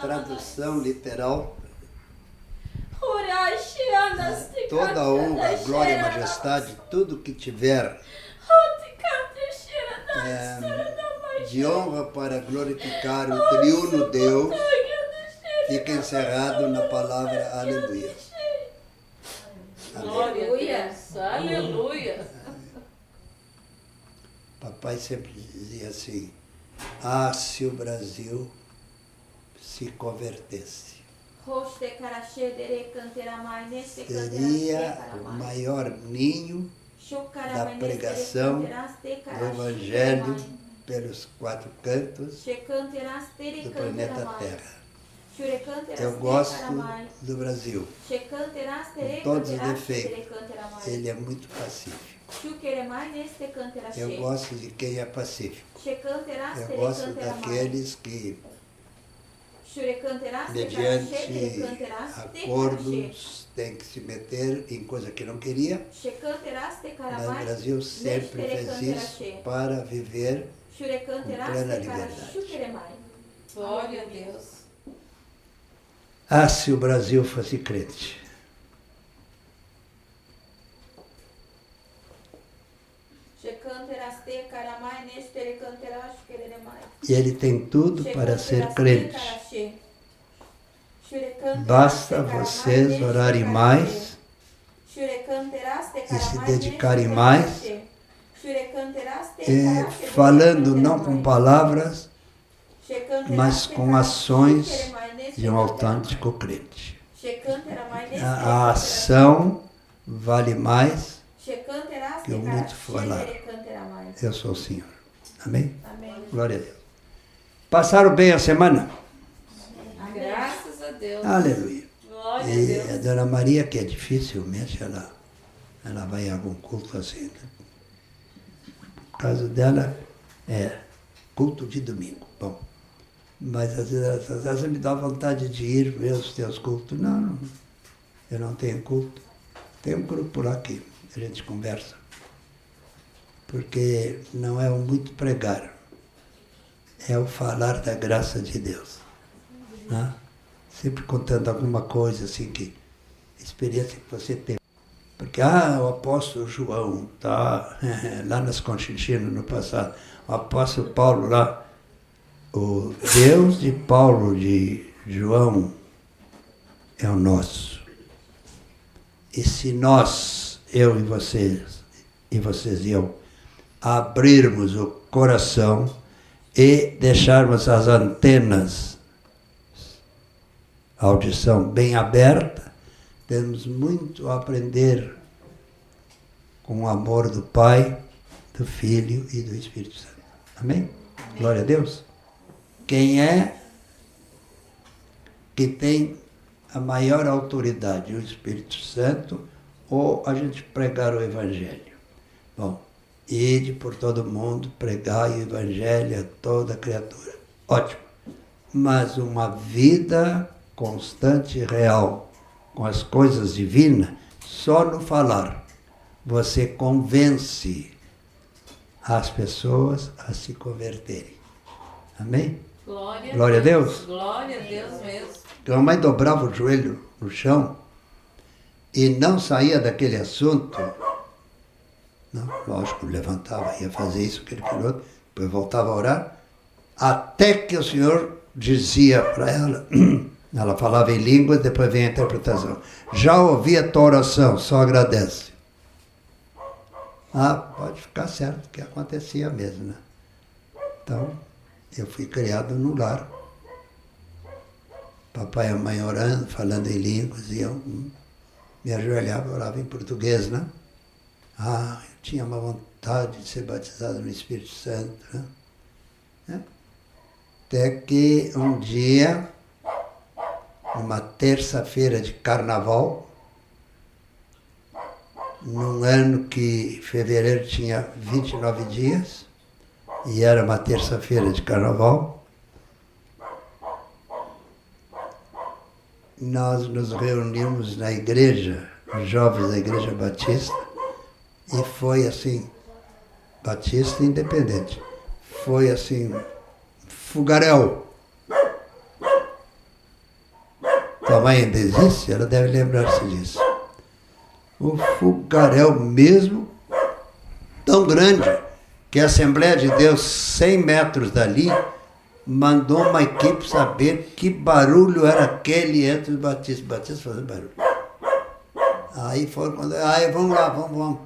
Tradução literal. Toda a honra, glória e majestade, tudo que tiver de honra para glorificar o triuno Deus, fica encerrado na palavra aleluia. Glória a Deus, aleluia. Papai sempre dizia assim, se o Brasil se convertesse, seria o maior ninho da pregação do Evangelho pelos 4 cantos do planeta Terra. Eu gosto do Brasil, com todos os defeitos. Ele é muito pacífico. Eu gosto de quem é pacífico. Eu gosto daqueles que, mediante acordos, tem que se meter em coisa que não queria. Mas o Brasil sempre fez isso para viver com plena liberdade. Glória a Deus. Se o Brasil fosse crente. E ele tem tudo para ser crente. Basta vocês orarem mais e se dedicarem mais, falando não com palavras, mas com ações de um autêntico crente. A ação vale mais que o muito falar. Eu sou o Senhor. Amém? Glória a Deus. Passaram bem a semana? Graças a Deus. Aleluia. Glória a E Deus. a dona Maria, que é dificilmente ela vai em algum culto assim. O caso dela é culto de domingo. Bom, mas às vezes me dá vontade de ir ver os teus cultos. Não, eu não tenho culto. Tem um grupo lá que a gente conversa. Porque não é o muito pregar, é o falar da graça de Deus. Né? Sempre contando alguma coisa assim, experiência que você teve. Porque, o apóstolo João, tá lá nas Conchinchinas no passado, o apóstolo Paulo lá, o Deus de Paulo, de João, é o nosso. E se nós, eu e vocês e eu, abrirmos o coração e deixarmos as antenas, a audição bem aberta, temos muito a aprender com o amor do Pai, do Filho e do Espírito Santo. Amém? Glória a Deus. Quem é que tem a maior autoridade, o Espírito Santo ou a gente pregar o Evangelho? Bom, ide por todo mundo, pregai o Evangelho a toda criatura. Ótimo. Mas uma vida constante e real com as coisas divinas, só no falar você convence as pessoas a se converterem. Amém? Glória a Deus. Glória a Deus mesmo. Então a mãe dobrava o joelho no chão e não saía daquele assunto. Não, lógico, levantava, ia fazer isso, aquilo, outro, depois voltava a orar, até que o Senhor dizia para ela, ela falava em língua, depois vem a interpretação. Já ouvi a tua oração, só agradece. Pode ficar certo que acontecia mesmo, né? Então, eu fui criado no lar. Papai e a mãe orando, falando em línguas, e eu me ajoelhava, orava em português, né? Eu tinha uma vontade de ser batizado no Espírito Santo, né? Até que um dia, numa terça-feira de carnaval, num ano que fevereiro tinha 29 dias, e era uma terça-feira de carnaval, nós nos reunimos na igreja, os jovens da Igreja Batista, e foi assim, Batista Independente. Foi assim, fogaréu. Tua mãe ainda existe? Ela deve lembrar-se disso. O fogaréu mesmo, tão grande, que a Assembleia de Deus, 100 metros dali, mandou uma equipe saber que barulho era aquele entre os batistas. Batistas fazendo barulho. Aí foram, vamos lá, vamos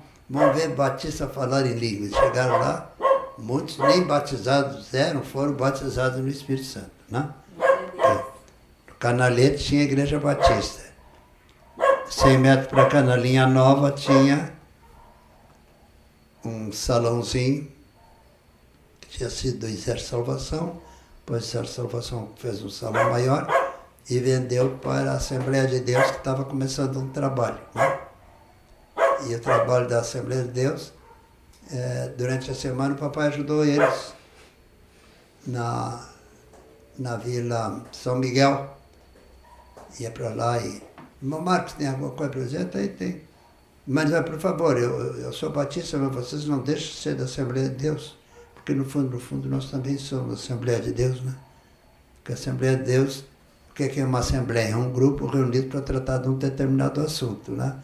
ver Batista falar em línguas. Chegaram lá, muitos nem batizados eram, foram batizados no Espírito Santo. Né? No Canalete tinha a Igreja Batista. 100 metros para cá, na linha nova, tinha um salãozinho, que tinha sido do Exército Salvação. Depois o Exército Salvação fez um salão maior e vendeu para a Assembleia de Deus, que estava começando um trabalho. Né? E o trabalho da Assembleia de Deus, durante a semana, o papai ajudou eles na Vila São Miguel. Ia para lá e... Irmão Marcos, tem alguma coisa para dizer? Tem. Mas, por favor, eu sou batista, mas vocês não deixam de ser da Assembleia de Deus. Porque, no fundo, nós também somos da Assembleia de Deus, né? Porque a Assembleia de Deus, o que é uma Assembleia? É um grupo reunido para tratar de um determinado assunto, né?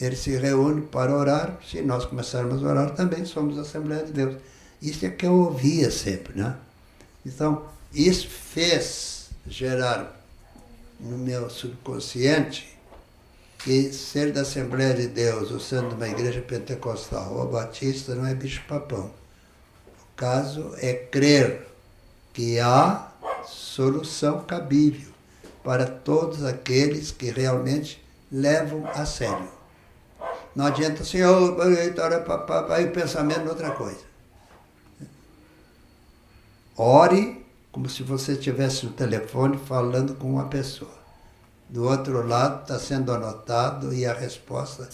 Eles se reúnem para orar. Se nós começarmos a orar, também somos a Assembleia de Deus. Isso é que eu ouvia sempre, né? Então, isso fez gerar no meu subconsciente que ser da Assembleia de Deus, ou sendo uma igreja pentecostal ou batista, não é bicho-papão. O caso é crer que há solução cabível para todos aqueles que realmente levam a sério. Não adianta assim, aí o pensamento é outra coisa. Ore como se você estivesse no telefone falando com uma pessoa. Do outro lado está sendo anotado e a resposta,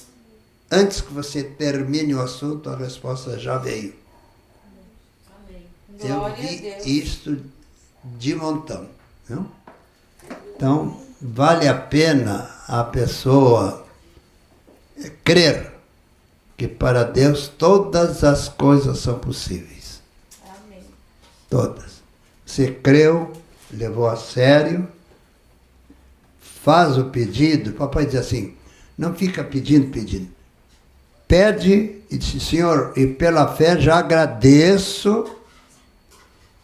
antes que você termine o assunto, a resposta já veio. Amém. Eu vi isto de montão. Viu? Então, vale a pena a pessoa crer que para Deus todas as coisas são possíveis. Amém. Todas. Você creu, levou a sério, faz o pedido. Papai diz assim, não fica pedindo. Pede e diz, Senhor, e pela fé já agradeço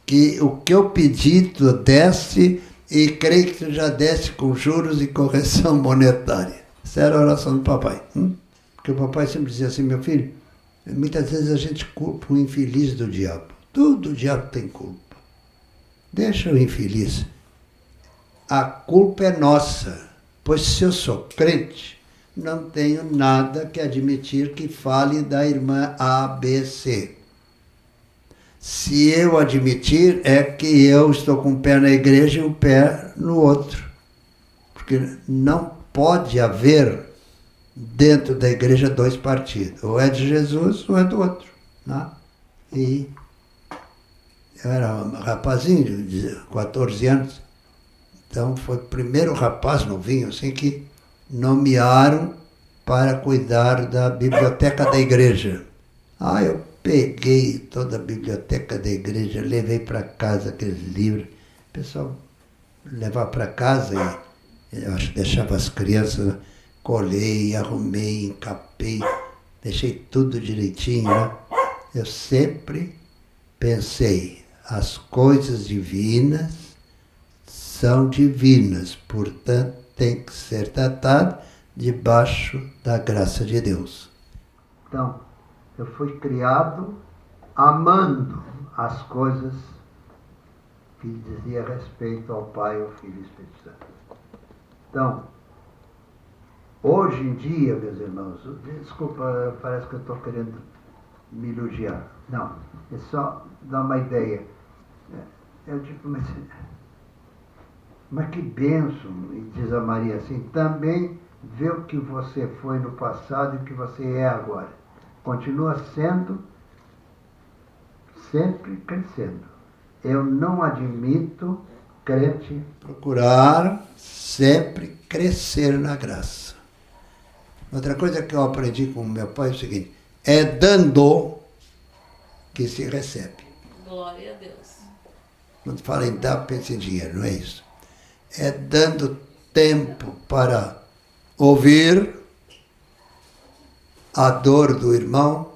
que o que eu pedi tu deste e creio que tu já deste com juros e correção monetária. Essa era a oração do papai. Porque o papai sempre dizia assim, meu filho, muitas vezes a gente culpa o infeliz do diabo. Tudo o diabo tem culpa. Deixa o infeliz. A culpa é nossa, pois se eu sou crente, não tenho nada que admitir que fale da irmã ABC. Se eu admitir, é que eu estou com o pé na igreja e o pé no outro. Porque não pode haver dentro da igreja dois partidos. Ou é de Jesus ou é do outro. Né? E eu era um rapazinho de 14 anos. Então foi o primeiro rapaz novinho assim, que nomearam para cuidar da biblioteca da igreja. Eu peguei toda a biblioteca da igreja, levei para casa aqueles livros. O pessoal levava para casa e eu acho que deixava as crianças, colhei, arrumei, encapei, deixei tudo direitinho. Né? Eu sempre pensei, as coisas divinas são divinas, portanto, tem que ser tratado debaixo da graça de Deus. Então, eu fui criado amando as coisas que dizia respeito ao Pai, ao Filho e ao Espírito Santo. Então, hoje em dia, meus irmãos, desculpa, parece que eu estou querendo me elogiar. Não, é só dar uma ideia. Eu digo, mas que bênção, e diz a Maria assim, também vê o que você foi no passado e o que você é agora. Continua sendo, sempre crescendo. Eu não admito crente procurar sempre crescer na graça. Outra coisa que eu aprendi com meu pai é o seguinte, é dando que se recebe. Glória a Deus. Quando fala em dar, pensa em dinheiro, não é isso. É dando tempo para ouvir a dor do irmão,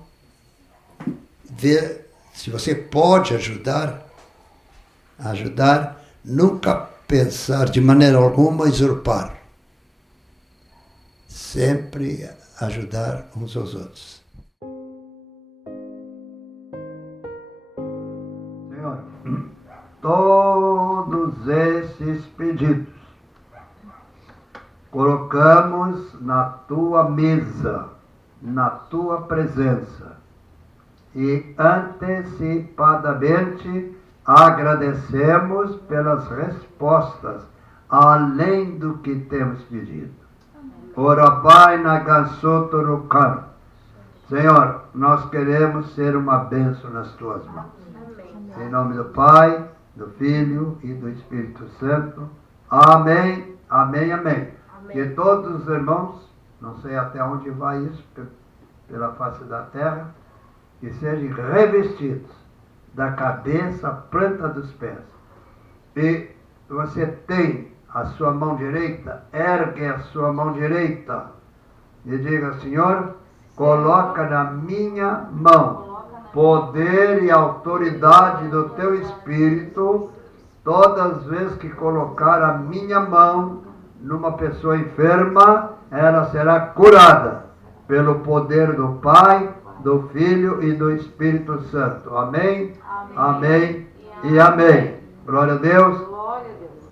ver se você pode ajudar, nunca pensar de maneira alguma usurpar. Sempre ajudar uns aos outros. Senhor, todos esses pedidos colocamos na tua mesa, na tua presença, e antecipadamente agradecemos pelas respostas, além do que temos pedido. Ora Pai na Gansotorukano. Senhor, nós queremos ser uma bênção nas tuas mãos. Em nome do Pai, do Filho e do Espírito Santo. Amém, amém, amém. Que todos os irmãos, não sei até onde vai isso, pela face da terra, que sejam revestidos da cabeça à planta dos pés. E você tem a sua mão direita, ergue a sua mão direita e diga: Senhor, coloca na minha mão poder e autoridade do teu Espírito, todas as vezes que colocar a minha mão numa pessoa enferma, ela será curada pelo poder do Pai, do Filho e do Espírito Santo. Amém? Amém, e amém. Glória a Deus. Glória a Deus.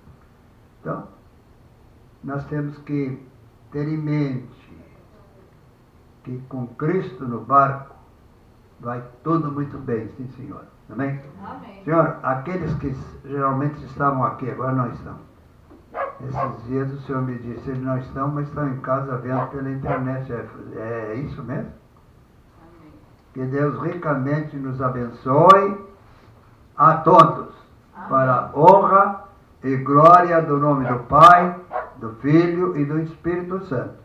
Então, nós temos que ter em mente que com Cristo no barco vai tudo muito bem, sim, Senhor. Amém? Amém. Senhor, aqueles que geralmente estavam aqui, agora não estão. Esses dias o Senhor me disse, eles não estão, mas estão em casa vendo pela internet. É isso mesmo? Amém. Que Deus ricamente nos abençoe a todos, amém, para a honra e glória do nome do Pai, do Filho e do Espírito Santo.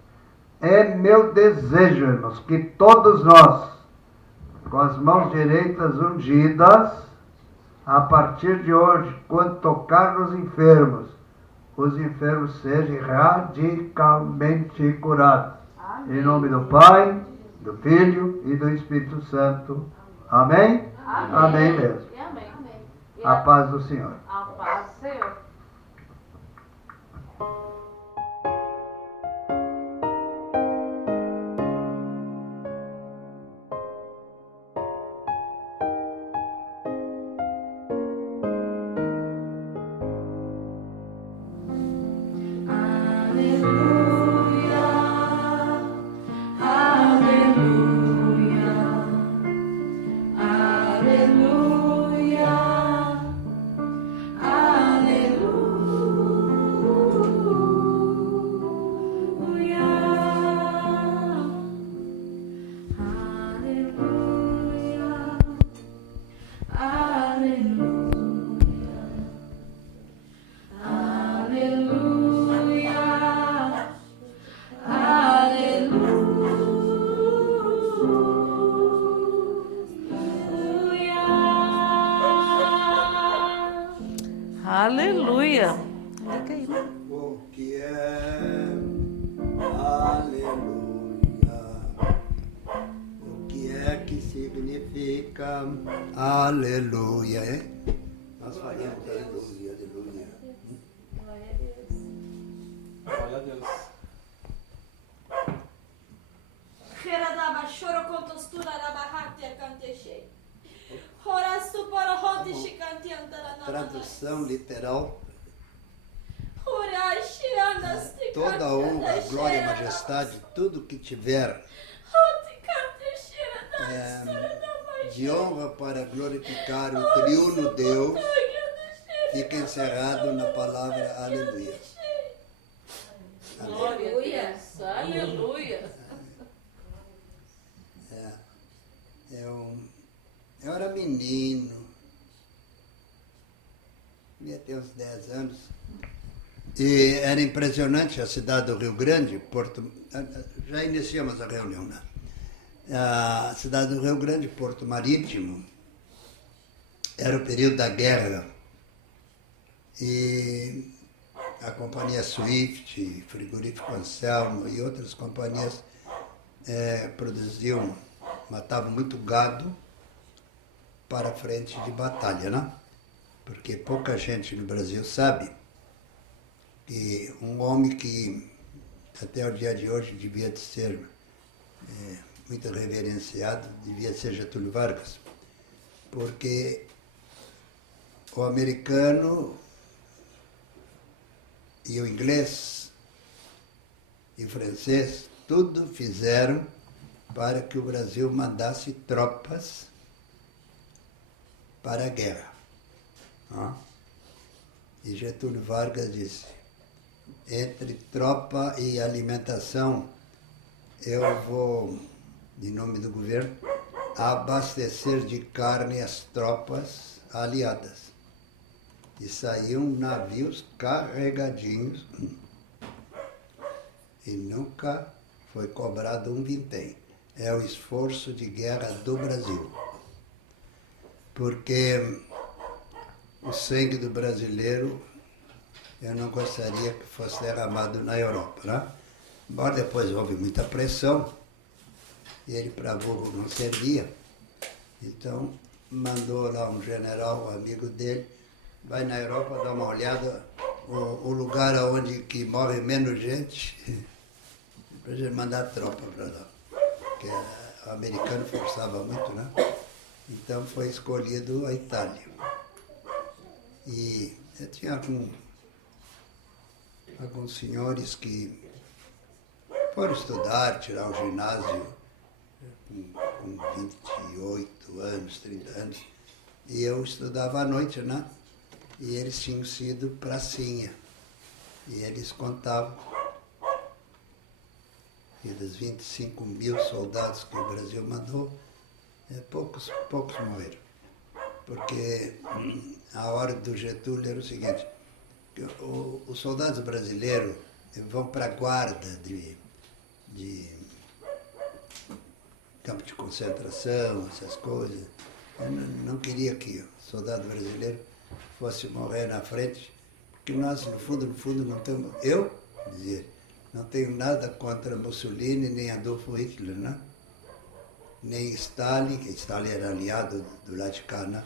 É meu desejo, irmãos, que todos nós, com as mãos direitas ungidas, a partir de hoje, quando tocar nos enfermos, os enfermos sejam radicalmente curados. Amém. Em nome do Pai, do Filho e do Espírito Santo. Amém? Amém, amém mesmo. E amém. E a paz do Senhor. A paz do Senhor. Aleluia. O que é aleluia? O que é que significa aleluia, hein? Nós falamos aleluia, aleluia. Glória a Deus. Glória a Deus. Heradaba choro contostura rabahatia cantechei. Horastu para honte chicantiantara na Tradução literal. Horashi andas te Toda a honra, glória e majestade, tudo que tiver de honra para glorificar o triuno Deus, fica encerrado na palavra aleluia. Glória a Deus. Aleluia. Eu era menino, devia ter uns 10 anos, e era impressionante a cidade do Rio Grande, já iniciamos a reunião, né? A cidade do Rio Grande, Porto Marítimo, era o período da guerra e a companhia Swift, Frigorífico Anselmo e outras companhias produziam, matavam muito gado para a frente de batalha, né? Porque pouca gente no Brasil sabe que um homem que até o dia de hoje devia de ser muito reverenciado, devia ser Getúlio Vargas, porque o americano e o inglês e o francês, tudo fizeram para que o Brasil mandasse tropas para a guerra. E Getúlio Vargas disse, entre tropa e alimentação, eu vou, em nome do governo, abastecer de carne as tropas aliadas. E saíam navios carregadinhos e nunca foi cobrado um vintém. É o esforço de guerra do Brasil. Porque o sangue do brasileiro eu não gostaria que fosse derramado na Europa, né? Embora depois houve muita pressão, e ele para burro não servia, então mandou lá um general, um amigo dele, vai na Europa dar uma olhada, o lugar onde que morre menos gente, para ele mandar tropa para lá, porque o americano forçava muito, né? Então foi escolhido a Itália. E eu tinha alguns senhores que foram estudar, tirar o ginásio com 28 anos, 30 anos, e eu estudava à noite, né? E eles tinham sido pracinha. E eles contavam que dos 25 mil soldados que o Brasil mandou, poucos morreram. Porque a ordem do Getúlio era o seguinte, que os soldados brasileiros vão para a guarda de campo de concentração, essas coisas. Eu não queria que o soldado brasileiro fosse morrer na frente, porque nós, no fundo, não temos... Eu, dizia, não tenho nada contra Mussolini nem Adolfo Hitler, né? Nem Stalin, que Stalin era aliado do lado de cá, né?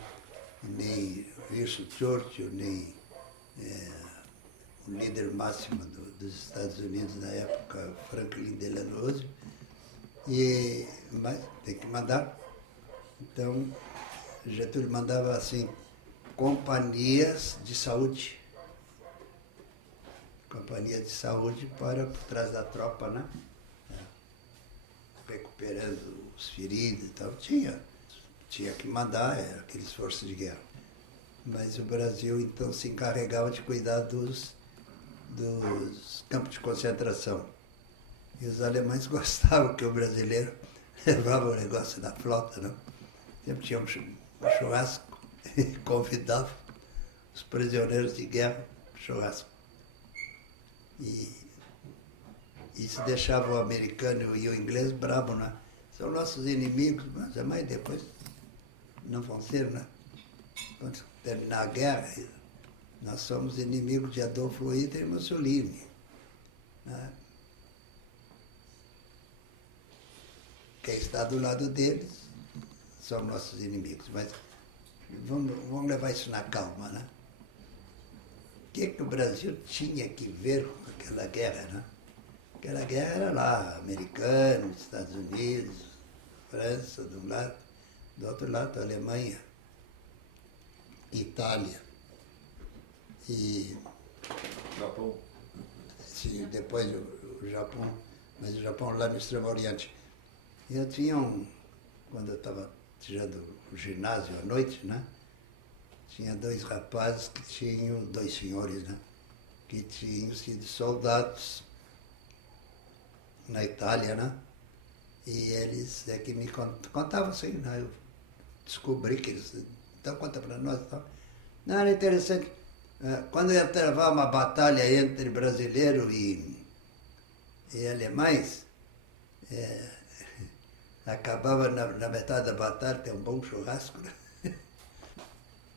Nem Winston Churchill, nem o líder máximo dos Estados Unidos na época, Franklin Delano Roosevelt. Mas tem que mandar. Então, Getúlio mandava assim, companhias de saúde. Companhia de saúde para por trás da tropa, né? Recuperando os feridos e tal. Tinha que mandar, era aquele esforço de guerra. Mas o Brasil, então, se encarregava de cuidar dos campos de concentração. E os alemães gostavam que o brasileiro levava o negócio da flota, não? Sempre tinha um churrasco e convidava os prisioneiros de guerra para churrasco. E isso deixava o americano e o inglês bravo, né? São nossos inimigos, mas jamais depois não vão ser, né? Quando terminar a guerra, nós somos inimigos de Adolfo Hitler e Mussolini, né? Quem está do lado deles são nossos inimigos, mas vamos levar isso na calma, né? O que o Brasil tinha que ver com aquela guerra, né? Aquela guerra era lá, americanos, Estados Unidos, França, de um lado, do outro lado, Alemanha, Itália e... Japão. Sim, depois o Japão, mas o Japão lá no Extremo Oriente. Eu tinha quando eu estava tirando o ginásio à noite, né? Tinha dois rapazes que tinham, dois senhores, né? Que tinham sido soldados na Itália, né? E eles que me contavam assim, né? Eu descobri que eles... Então conta para nós e tal. Não, era interessante. Quando ia travar uma batalha entre brasileiro e alemães, acabava na metade da batalha, tem um bom churrasco, né?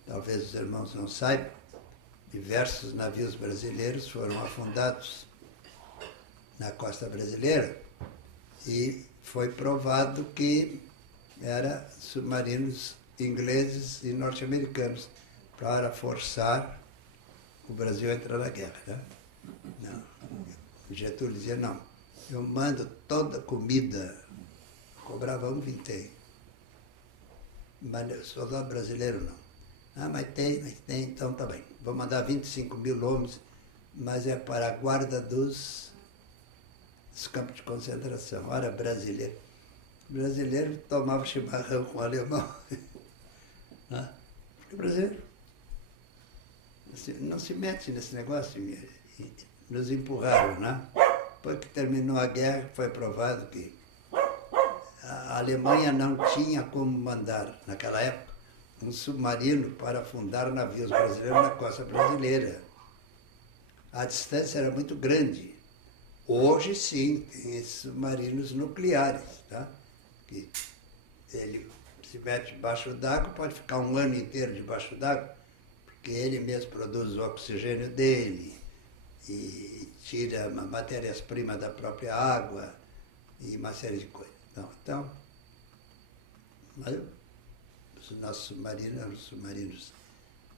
talvez os irmãos não saibam, diversos navios brasileiros foram afundados na costa brasileira e foi provado que eram submarinos ingleses e norte-americanos para forçar o Brasil a entrar na guerra. Né? Não. O Getúlio dizia, não, eu mando toda a comida, cobrava um vintém, mas soldado brasileiro não. Ah, mas tem, então tá bem. Vou mandar 25 mil homens, mas é para a guarda dos campos de concentração. Ora, brasileiro. Brasileiro tomava chimarrão com o alemão. Né? Porque o brasileiro não se mete nesse negócio. Nos empurraram, né? Depois que terminou a guerra, foi provado que a Alemanha não tinha como mandar, naquela época, um submarino para afundar navios brasileiros na costa brasileira. A distância era muito grande. Hoje, sim, tem esses submarinos nucleares, tá? Que ele se mete debaixo d'água, pode ficar um ano inteiro debaixo d'água, porque ele mesmo produz o oxigênio dele e tira matérias-primas da própria água e uma série de coisas. Então mas os nossos submarinos eram submarinos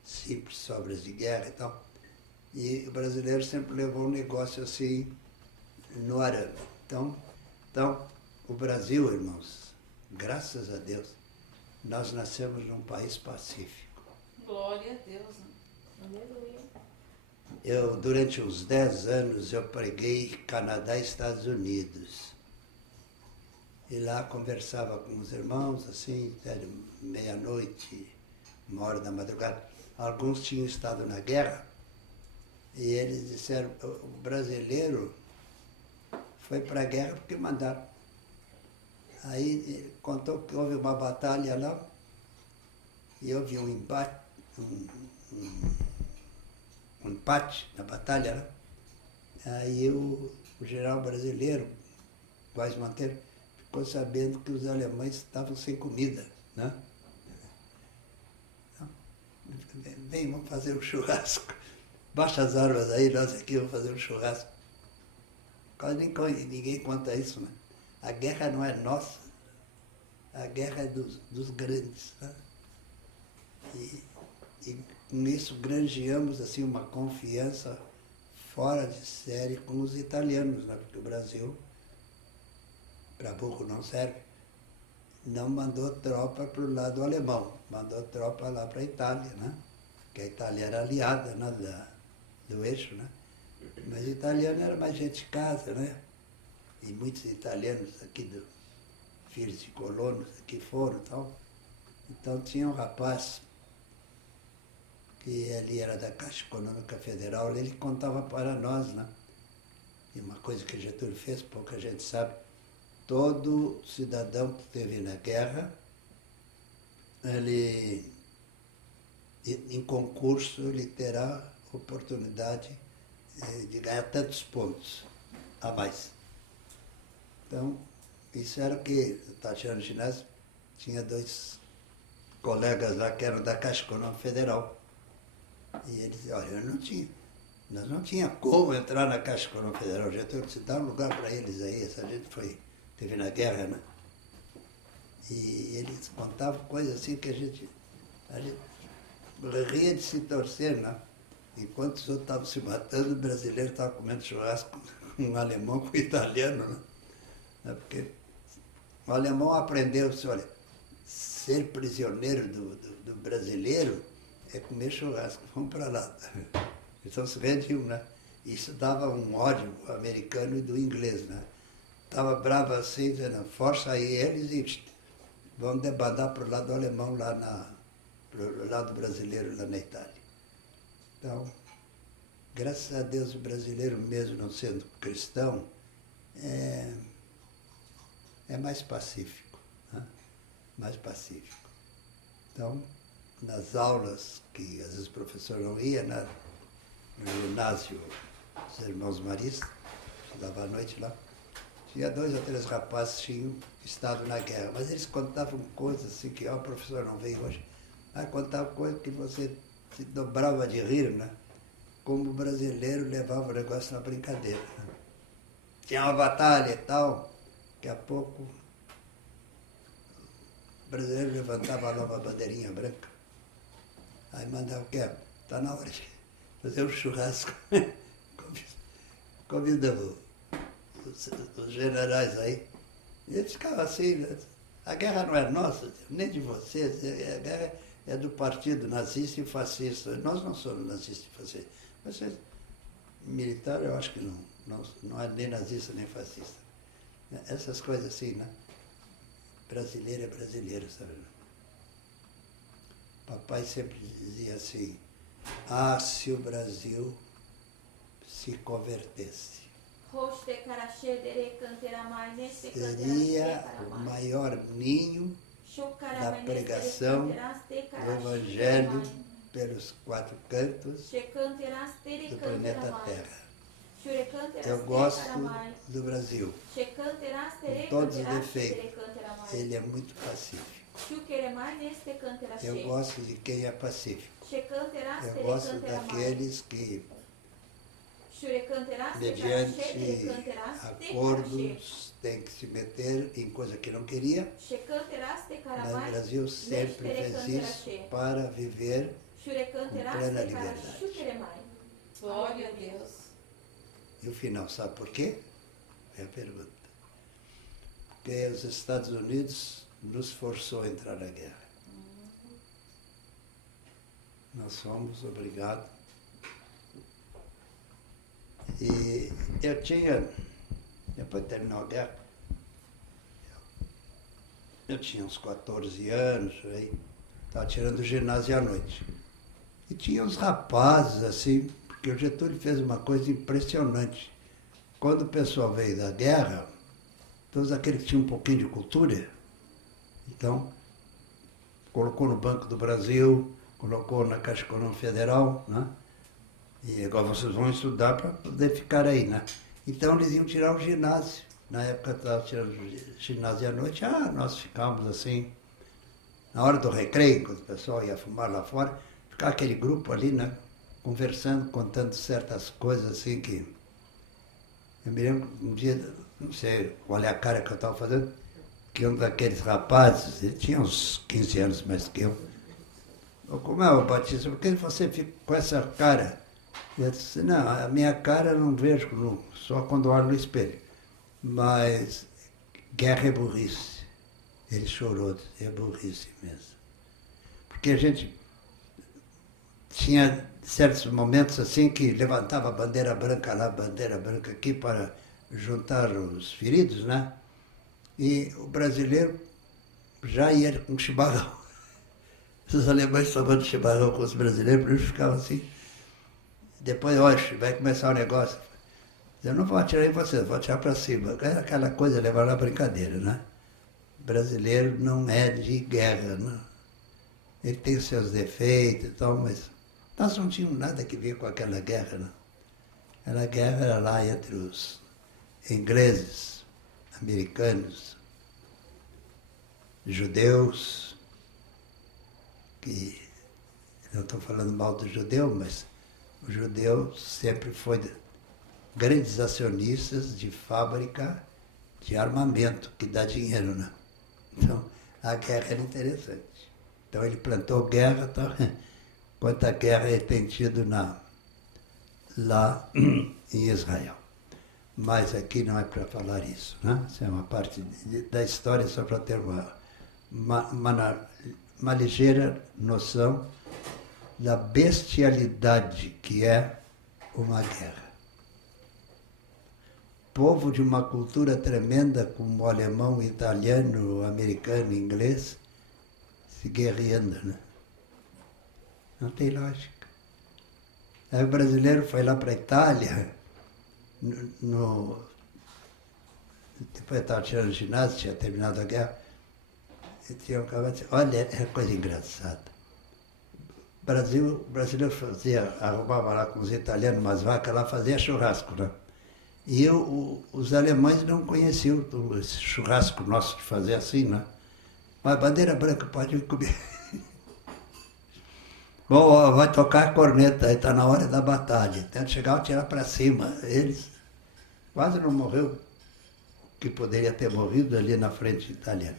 simples, sobras de guerra e tal. E o brasileiro sempre levou um negócio assim no arame. Então, o Brasil, irmãos, graças a Deus, nós nascemos num país pacífico. Glória a Deus. Aleluia. Durante uns 10 anos, eu preguei Canadá e Estados Unidos. E lá conversava com os irmãos, assim, até meia-noite, 1h da madrugada. Alguns tinham estado na guerra e eles disseram, o brasileiro foi para a guerra porque mandaram. Aí ele contou que houve uma batalha lá e houve um embate, um empate na batalha lá. Aí o general brasileiro, Góes Monteiro, ficou sabendo que os alemães estavam sem comida, né? Vem, vamos fazer um churrasco. Baixa as armas aí, nós aqui vamos fazer um churrasco. Quase ninguém conta isso, né? A guerra não é nossa, a guerra é dos grandes. Né? E com isso granjeamos assim, uma confiança fora de série com os italianos, né? Porque o Brasil, para burro não serve, não mandou tropa para o lado alemão, mandou tropa lá para a Itália, né? Que a Itália era aliada, né? do eixo, né? Mas o italiano era mais gente de casa, né? E muitos italianos aqui, filhos de colonos, aqui foram e tal. Então tinha um rapaz, que ele era da Caixa Econômica Federal, ele contava para nós, né? E uma coisa que Getúlio fez, pouca gente sabe, todo cidadão que esteve na guerra, ele, em concurso, ele terá oportunidade de ganhar tantos pontos a mais. Então, isso era o que o Tatiano Ginásio tinha 2 colegas lá que eram da Caixa Econômica Federal. E eles diziam, olha, nós não tínhamos como entrar na Caixa Econômica Federal, já teve que dar um lugar para eles aí, essa gente teve na guerra, né? E eles contavam coisas assim que a gente ria de se torcer, né? Enquanto os outros estavam se matando, o brasileiro estava comendo churrasco com um alemão, com um italiano, né? Porque o alemão aprendeu, olha, ser prisioneiro do brasileiro é comer churrasco, vamos para lá. Então se rendiam, né? Isso dava um ódio americano e do inglês, né? Estava bravo assim, dizendo, força aí eles e vão debandar para o lado alemão, para o lado brasileiro lá na Itália. Então, graças a Deus, o brasileiro, mesmo não sendo cristão, é mais pacífico, né? Mais pacífico. Então, nas aulas, que às vezes o professor não ia, né? No ginásio dos Irmãos Maristas, estudava à noite lá, tinha 2 ou 3 rapazes que tinham estado na guerra, mas eles contavam coisas assim que, o professor não veio hoje. Aí contava coisa que você se dobrava de rir, né? Como o brasileiro levava o negócio na brincadeira. Né? Tinha uma batalha e tal, daqui a pouco o brasileiro levantava lá uma bandeirinha branca. Aí mandava o quê? Está na hora de fazer um churrasco. Convidamos os generais aí. E eles ficavam assim, né? A guerra não é nossa, nem de vocês, a guerra é do partido nazista e fascista. Nós não somos nazistas e fascistas. Vocês, militar, eu acho que não é nem nazista nem fascista. Essas coisas assim, né? Brasileiro é brasileiro, sabe? Papai sempre dizia assim, se o Brasil se convertesse, seria o maior ninho da pregação do Evangelho pelos 4 cantos do planeta Terra. Eu gosto do Brasil, com todos os defeitos. Ele é muito pacífico. Eu gosto de quem é pacífico. Eu gosto daqueles que, mediante acordos, tem que se meter em coisa que não queria. Mas o Brasil sempre fez isso para viver com plena liberdade. Glória a Deus. E o final, sabe por quê? É a pergunta. Porque os Estados Unidos nos forçou a entrar na guerra. Nós fomos obrigados. E eu tinha, depois de terminar a guerra, eu tinha uns 14 anos, estava tirando o ginásio à noite. E tinha uns rapazes, assim, porque o Getúlio fez uma coisa impressionante. Quando o pessoal veio da guerra, todos aqueles que tinham um pouquinho de cultura, então, colocou no Banco do Brasil, colocou na Caixa Econômica Federal, né? E agora vocês vão estudar para poder ficar aí, né? Então eles iam tirar o ginásio. Na época eu estava tirando o ginásio à noite, nós ficávamos assim, na hora do recreio, quando o pessoal ia fumar lá fora, ficava aquele grupo ali, né? Conversando, contando certas coisas assim que... Eu me lembro um dia, não sei qual é a cara que eu estava fazendo, que um daqueles rapazes, ele tinha uns 15 anos mais que eu, como é o Batista, por que você fica com essa cara? Eu disse, não, a minha cara eu não vejo, só quando olho no espelho. Mas guerra é burrice. Ele chorou, é burrice mesmo. Porque a gente tinha certos momentos assim que levantava a bandeira branca lá, bandeira branca aqui para juntar os feridos, né? E o brasileiro já ia com chimarrão. Os alemães tomando chimarrão com os brasileiros, eles ficavam assim. Depois, hoje, vai começar o negócio. Eu não vou atirar em vocês, vou atirar para cima. Aquela coisa, levar na brincadeira, né? O brasileiro não é de guerra, né? Ele tem os seus defeitos e tal, mas nós não tínhamos nada que ver com aquela guerra, né? Aquela guerra era lá entre os ingleses, americanos, judeus, que não estou falando mal do judeu, mas o judeu sempre foi grandes acionistas de fábrica de armamento, que dá dinheiro, né? Então, a guerra era interessante. Então, ele plantou guerra, tá? Quanta guerra ele tem tido lá em Israel. Mas aqui não é para falar isso, né? Isso é uma parte da história, só para ter uma ligeira noção da bestialidade que é uma guerra. Povo de uma cultura tremenda como o alemão, o italiano, o americano, o inglês, se guerreando, né? Não tem lógica. Aí o brasileiro foi lá para a Itália, depois estava tirando ginásio, tinha terminado a guerra, e tinha um cara que disse, olha, é coisa engraçada. O brasileiro arrumava lá com os italianos umas vacas lá, fazia churrasco, né? E os alemães não conheciam esse churrasco nosso de fazer assim, né? Mas bandeira branca pode comer. Bom, ó, vai tocar a corneta, aí está na hora da batalha. Tenta chegar e tirar para cima. Eles quase não morreu, que poderia ter morrido ali na frente italiana.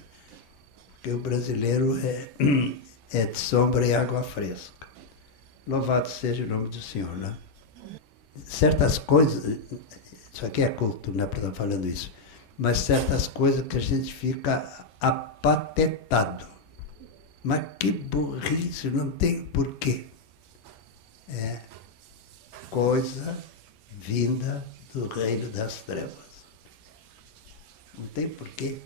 Porque o brasileiro é de sombra e água fresca. Louvado seja o nome do Senhor, né? Certas coisas, isso aqui é culto, não é para estar falando isso, mas certas coisas que a gente fica apatetado. Mas que burrice, não tem porquê. É coisa vinda do reino das trevas. Não tem porquê.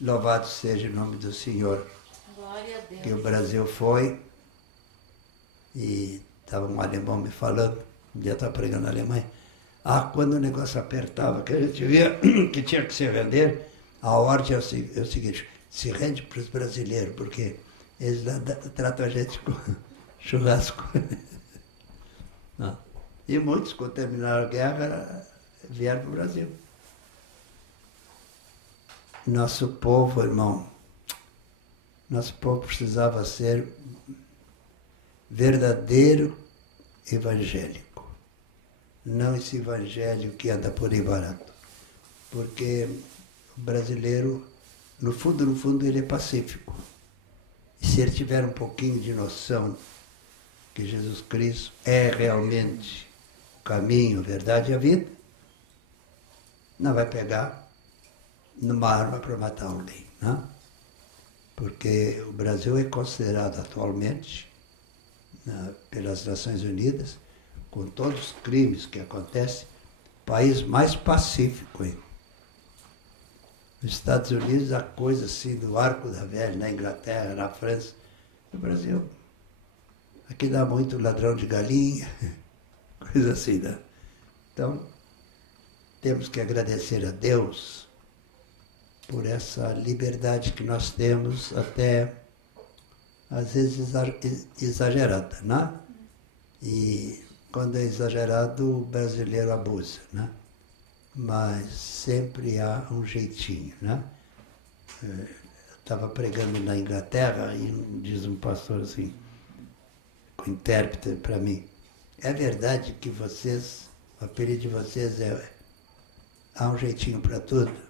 Louvado seja o nome do Senhor. Glória a Deus. Que o Brasil foi, e estava um alemão me falando, um dia eu estava pregando na Alemanha, quando o negócio apertava, que a gente via que tinha que se render, a ordem é o seguinte, se rende para os brasileiros, porque eles tratam a gente com churrasco. Não. E muitos, quando terminaram a guerra, vieram para o Brasil. Nosso povo, irmão, nosso povo precisava ser verdadeiro evangélico. Não esse evangelho que anda por aí barato. Porque o brasileiro, no fundo, ele é pacífico. E se ele tiver um pouquinho de noção que Jesus Cristo é realmente o caminho, a verdade e a vida, não vai pegar numa arma para matar alguém, né? Porque o Brasil é considerado atualmente, pelas Nações Unidas, com todos os crimes que acontecem, o país mais pacífico. Hein? Nos Estados Unidos, a coisa assim do Arco da Velha, na Inglaterra, na França, no Brasil, aqui dá muito ladrão de galinha, coisa assim, né? Então, temos que agradecer a Deus por essa liberdade que nós temos, até às vezes exagerada, né? E quando é exagerado, o brasileiro abusa, né? Mas sempre há um jeitinho, né? Eu estava pregando na Inglaterra e diz um pastor assim, com intérprete para mim, é verdade que vocês, o apelido de vocês há um jeitinho para tudo?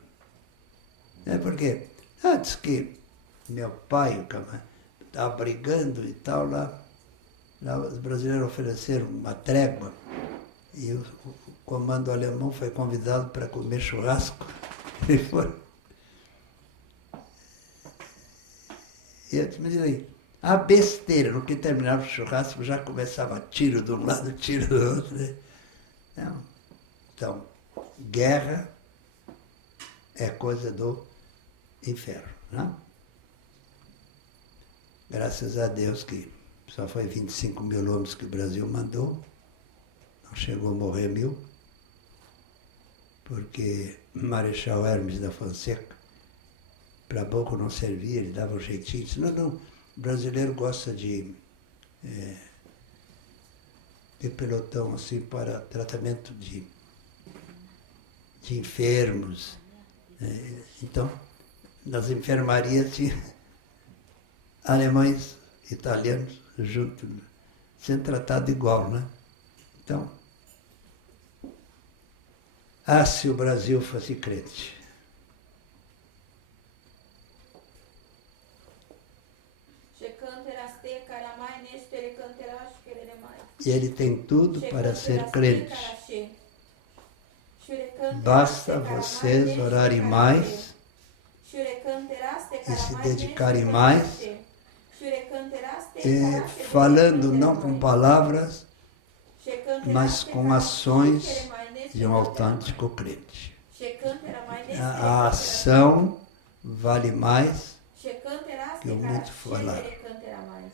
É porque antes que meu pai estava brigando e tal, lá os brasileiros ofereceram uma trégua e o comando alemão foi convidado para comer churrasco. E foi. E eu me dizia, a besteira, no que terminava o churrasco já começava tiro de um lado, tiro do outro. Né? Então, guerra é coisa do inferno, né? Graças a Deus que só foi 25 mil homens que o Brasil mandou, não chegou a morrer 1000, porque Marechal Hermes da Fonseca, para pouco não servia, ele dava um jeitinho, disse, não, o brasileiro gosta de pelotão assim para tratamento de enfermos. Então, nas enfermarias tinha alemães, italianos, juntos, sendo tratado igual, né? Então, se o Brasil fosse crente. E ele tem tudo para ser crente. Basta vocês orarem mais e se dedicarem mais, falando não com palavras, mas com ações de um autêntico crente. A ação vale mais que o muito falar.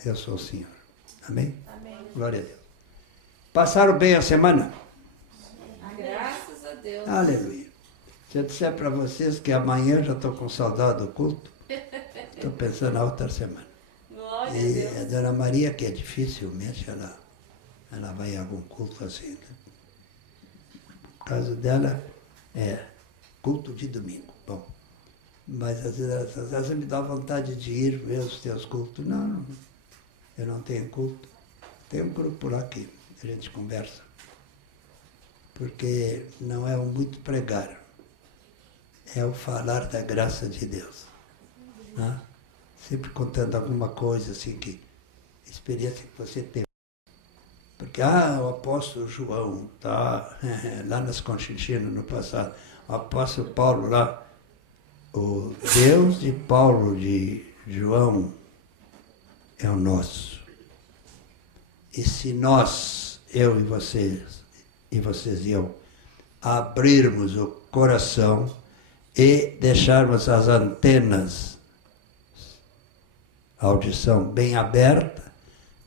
Eu sou o Senhor. Amém? Glória a Deus. Passaram bem a semana? Graças a Deus. Aleluia. Se eu disser para vocês que amanhã eu já estou com saudade do culto, estou pensando na outra semana. Glória E a Deus. a Dona Maria, que é dificilmente ela vai em algum culto assim. O caso dela é culto de domingo. Bom, Mas às vezes me dá vontade de ir ver os teus cultos. Não, eu não tenho culto. Tem um grupo lá que a gente conversa. Porque não é o muito pregar, é o falar da graça de Deus. Né? Sempre contando alguma coisa assim, experiência que você teve. Porque, o apóstolo João está lá nas Conchinchinas no passado, o apóstolo Paulo lá, o Deus de Paulo, de João, é o nosso. E se nós, eu e vocês e eu, abrirmos o coração e deixarmos as antenas, a audição bem aberta,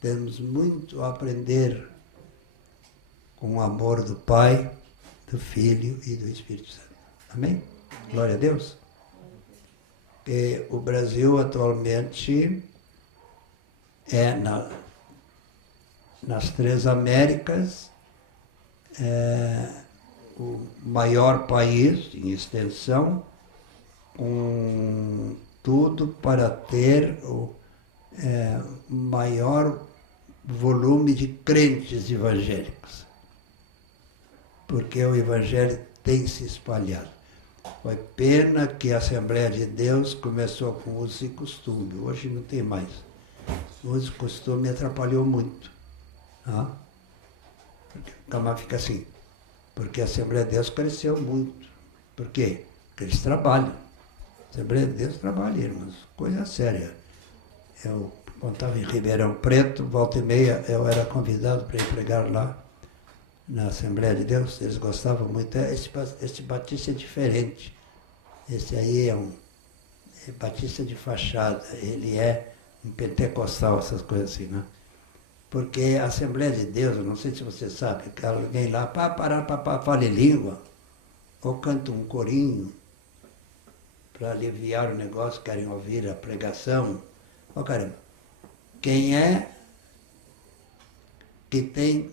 temos muito a aprender com o amor do Pai, do Filho e do Espírito Santo. Amém? Glória a Deus. E o Brasil atualmente é nas três Américas o maior país em extensão, com tudo para ter o maior volume de crentes evangélicos. Porque o Evangelho tem se espalhado. Foi pena que a Assembleia de Deus começou com uso e costume. Hoje não tem mais. O uso e costume atrapalhou muito. Tá? Calma, fica assim. Porque a Assembleia de Deus cresceu muito. Por quê? Porque eles trabalham. A Assembleia de Deus trabalha, irmãos. Coisa séria. Eu, quando estava em Ribeirão Preto, volta e meia, eu era convidado para ir pregar lá na Assembleia de Deus. Eles gostavam muito. Esse batista é diferente. Esse aí é batista de fachada. Ele é um pentecostal, essas coisas assim, né? Porque a Assembleia de Deus, eu não sei se você sabe, que alguém lá, fala em língua, ou canta um corinho, para aliviar o negócio, querem ouvir a pregação. Caramba, quem é que tem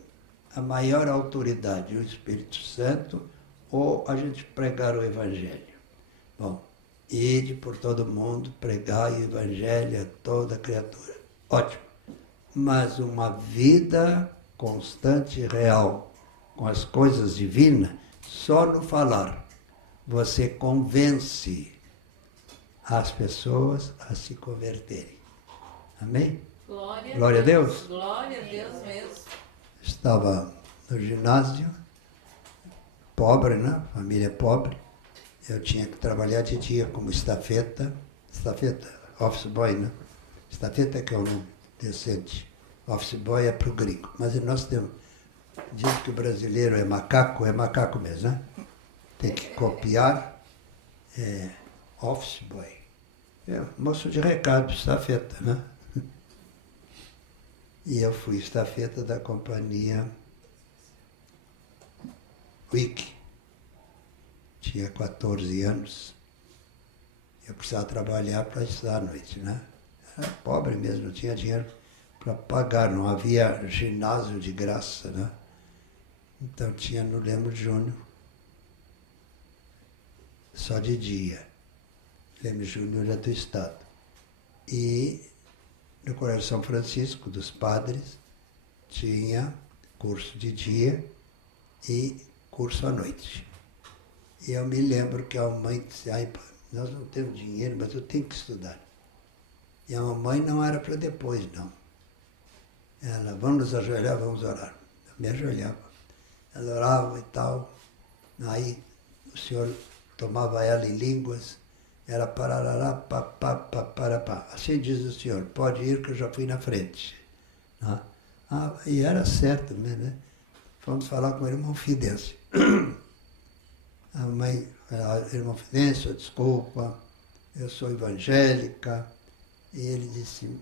a maior autoridade? O Espírito Santo ou a gente pregar o Evangelho? Bom, ide por todo mundo, pregai o Evangelho a toda criatura. Ótimo. Mas uma vida constante e real com as coisas divinas, só no falar você convence as pessoas a se converterem. Amém? Glória a Deus. Glória a Deus mesmo. Estava no ginásio, pobre, né? Família pobre. Eu tinha que trabalhar de dia como estafeta, office boy, né? Estafeta que é o nome decente. Office boy é para o gringo. Mas nós temos, diz que o brasileiro é macaco mesmo, né? Tem que copiar. Office boy. Moço de recado, estafeta, né? E eu fui estafeta da companhia Wiki. Tinha 14 anos. Eu precisava trabalhar para estudar à noite, né? Era pobre mesmo, não tinha dinheiro para pagar, não havia ginásio de graça, né? Então tinha no Lemos Júnior, só de dia. Lemos Júnior era do Estado. E no Colégio São Francisco, dos padres, tinha curso de dia e curso à noite. E eu me lembro que a mãe disse, nós não temos dinheiro, mas eu tenho que estudar. E a mamãe não era para depois, não. Ela, vamos nos ajoelhar, vamos orar. Eu me ajoelhava. Ela orava e tal. Aí o Senhor tomava ela em línguas. Era parará, papá. Assim diz o Senhor, pode ir que eu já fui na frente. E era certo mesmo, né? Fomos falar com o irmão Fidêncio. A mãe, irmão Fidêncio, desculpa, eu sou evangélica. E ele disse,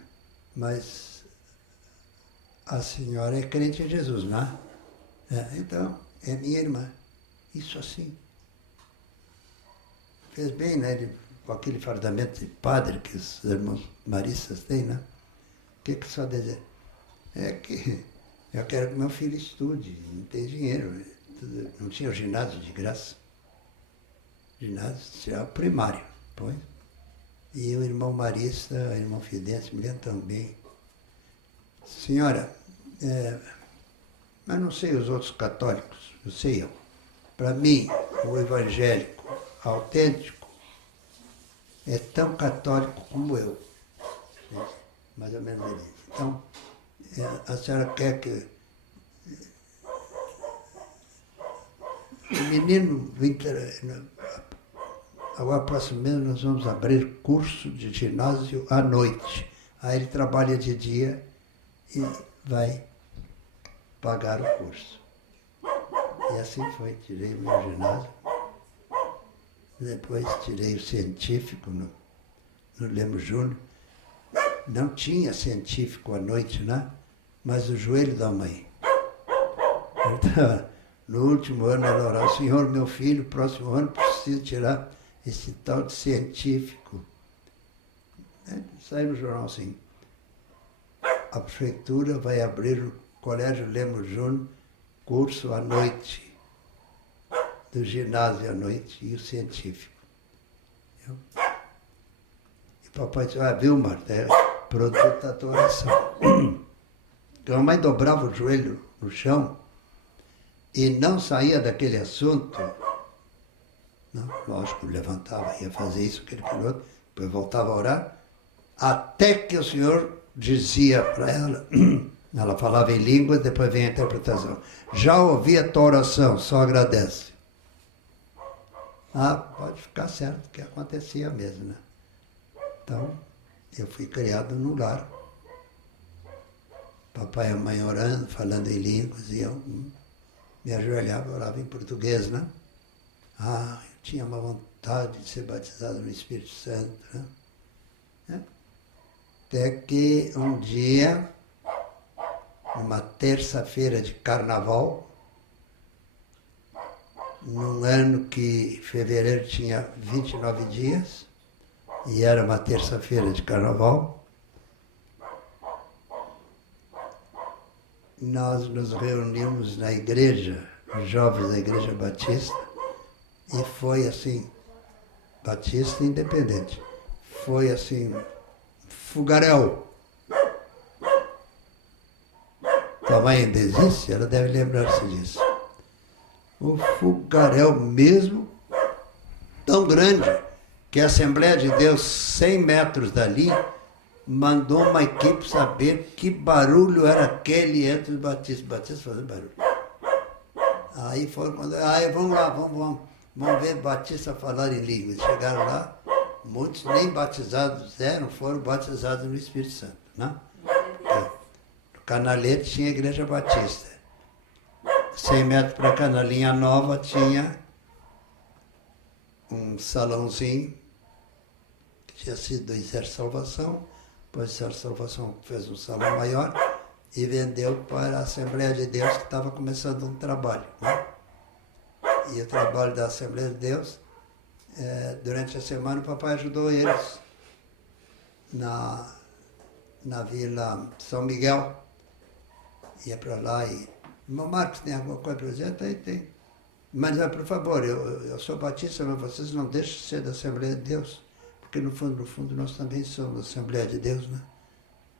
mas a senhora é crente em Jesus, não é? Então, é minha irmã. Isso assim. Fez bem, né? Ele, com aquele fardamento de padre que os irmãos maristas têm, né? O que só dizer? É que eu quero que meu filho estude, não tem dinheiro. Não tinha o ginásio de graça. Ginásio tinha o primário. Pois, E o irmão Marista, o irmão Fidêncio, me lembro também. Senhora, mas não sei os outros católicos, eu sei eu. Para mim, o evangélico autêntico é tão católico como eu. Mais ou menos ele. Então, a senhora quer que o menino, agora próximo mês nós vamos abrir curso de ginásio à noite. Aí ele trabalha de dia e vai pagar o curso. E assim foi, tirei o meu ginásio. Depois tirei o científico no Lemos Júnior. Não tinha científico à noite, né? Mas o joelho da mãe. Então, no último ano ela orava, Senhor, meu filho, próximo ano preciso tirar esse tal de científico. Sai no jornal assim. A prefeitura vai abrir o Colégio Lemos Júnior, curso à noite, do ginásio à noite e o científico. E o papai disse, viu, Marta, é produto da tua oração. Então a mãe dobrava o joelho no chão e não saía daquele assunto. Não, lógico, levantava, ia fazer isso, aquele outro, depois voltava a orar, até que o Senhor dizia para ela, ela falava em línguas, depois vem a interpretação. Já ouvi a tua oração, só agradece. Pode ficar certo que acontecia mesmo, né? Então, eu fui criado no lar. Papai e a mãe orando, falando em línguas, e eu me ajoelhava, orava em português, né? Eu tinha uma vontade de ser batizado no Espírito Santo, né? Até que um dia, numa terça-feira de carnaval, num ano que fevereiro tinha 29 dias, e era uma terça-feira de carnaval, nós nos reunimos na igreja, os jovens da Igreja Batista, e foi assim, Batista Independente, foi assim, fogaréu. Tua mãe ainda existe? Ela deve lembrar-se disso. O fogaréu mesmo, tão grande, que a Assembleia de Deus, 100 metros dali, mandou uma equipe saber que barulho era aquele entre os batistas. Os batistas fazendo barulho. Aí foram quando. Vamos lá, vamos ver batistas falar em línguas. Chegaram lá, muitos nem batizados eram, foram batizados no Espírito Santo, né? No Canalete tinha a Igreja Batista. 100 metros para a Canalinha Nova tinha um salãozinho que tinha sido do Exército Salvação. Depois o Exército Salvação fez um salão maior e vendeu para a Assembleia de Deus, que estava começando um trabalho, né? E o trabalho da Assembleia de Deus, durante a semana o papai ajudou eles na Vila São Miguel. Ia para lá e... Irmão Marcos, tem alguma coisa para dizer? Tem. Mas, por favor, eu sou batista, mas vocês não deixam de ser da Assembleia de Deus. Porque, no fundo, nós também somos da Assembleia de Deus, né?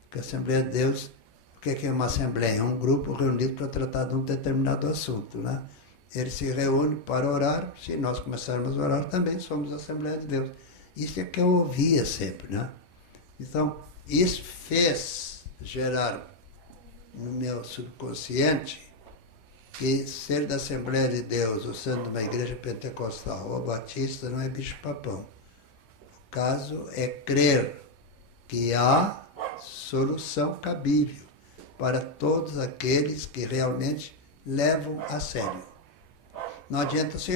Porque a Assembleia de Deus, o que é uma Assembleia? É um grupo reunido para tratar de um determinado assunto, né? Eles se reúnem para orar. Se nós começarmos a orar, também somos a Assembleia de Deus. Isso é que eu ouvia sempre, né? Então, isso fez gerar no meu subconsciente que ser da Assembleia de Deus ou sendo de uma igreja pentecostal ou batista não é bicho-papão. O caso é crer que há solução cabível para todos aqueles que realmente levam a sério. Não adianta assim,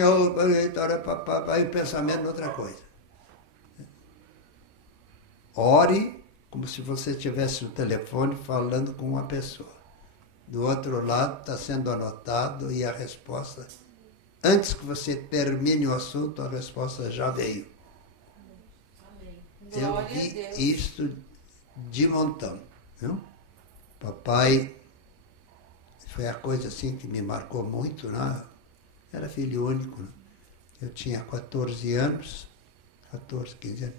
vai o pensamento em outra coisa. Ore como se você estivesse no telefone falando com uma pessoa. Do outro lado está sendo anotado e a resposta, antes que você termine o assunto, a resposta já veio. Amém. Eu vi isto de montão. Viu? Papai foi a coisa assim que me marcou muito, né? Era filho único. Né? Eu tinha 14 anos, 14, 15 anos.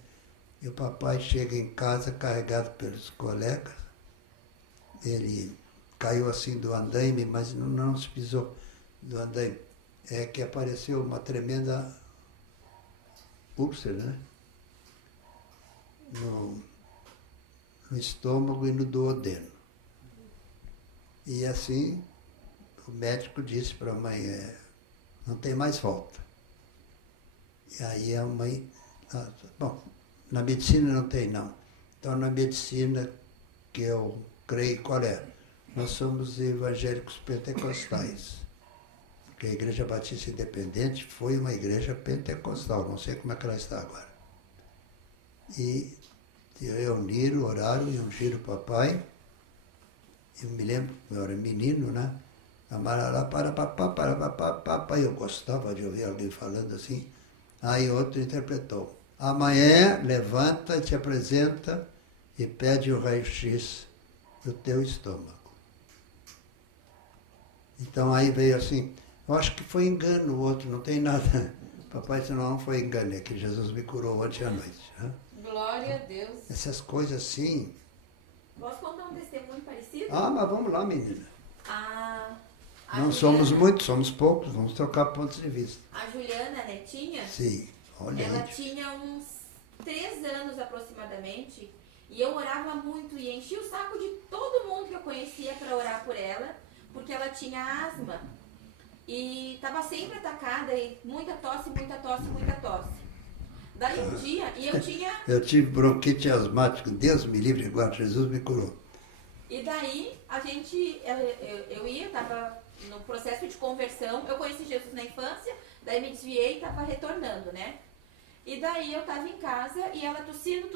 E o papai chega em casa carregado pelos colegas. Ele caiu assim do andaime, mas não se pisou do andaime. É que apareceu uma tremenda úlcera, né? No estômago e no duodeno. E assim, o médico disse para a mãe, não tem mais volta. E aí a mãe, bom, na medicina não tem não. Então na medicina que eu creio, qual é? Nós somos evangélicos pentecostais. Porque a Igreja Batista Independente foi uma igreja pentecostal, não sei como é que ela está agora. E reuniram, oraram e ungiram o papai. Eu me lembro, eu era menino, né? Amaralá, para, eu gostava de ouvir alguém falando assim. Aí outro interpretou. Amanhã levanta, te apresenta e pede o raio-x do teu estômago. Então aí veio assim, eu acho que foi engano o outro, não tem nada. Papai disse, não foi engano, é que Jesus me curou ontem à noite. Né? Glória a Deus. Essas coisas assim. Posso contar um testemunho parecido? Mas vamos lá, menina. A Não Juliana, somos muitos, somos poucos, vamos trocar pontos de vista. A Juliana, a netinha, Sim, olha ela aí. tinha uns 3 anos aproximadamente, e eu orava muito e enchia o saco de todo mundo que eu conhecia para orar por ela, porque ela tinha asma. E estava sempre atacada, e muita tosse, muita tosse, muita tosse. Daí um dia, e eu tinha... Eu tive bronquite asmática, Deus me livre, guarda, Jesus me curou. E daí, a gente, eu estava no processo de conversão, eu conheci Jesus na infância, daí me desviei e estava retornando, né? E daí eu estava em casa e ela tossindo,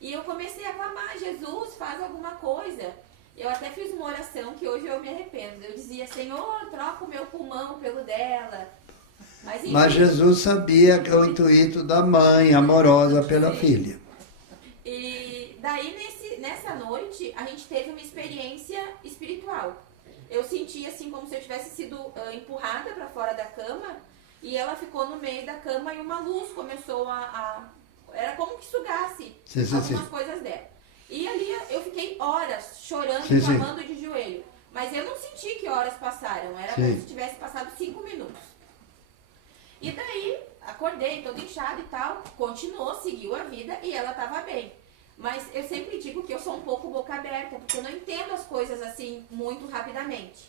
e eu comecei a clamar, Jesus, faz alguma coisa. Eu até fiz uma oração que hoje eu me arrependo. Eu dizia, Senhor, troca o meu pulmão pelo dela. Mas, enfim, Mas Jesus sabia que é o intuito da mãe, amorosa pela filha. E daí, nessa noite, a gente teve uma experiência espiritual. Eu senti assim como se eu tivesse sido empurrada para fora da cama, e ela ficou no meio da cama e uma luz começou era como que sugasse algumas coisas dela. E ali eu fiquei horas chorando, clamando de joelho. Mas eu não senti que horas passaram, era como se tivesse passado 5 minutos. E daí, acordei todo inchado e tal, continuou, seguiu a vida e ela estava bem. Mas eu sempre digo que eu sou um pouco boca aberta, porque eu não entendo as coisas assim muito rapidamente.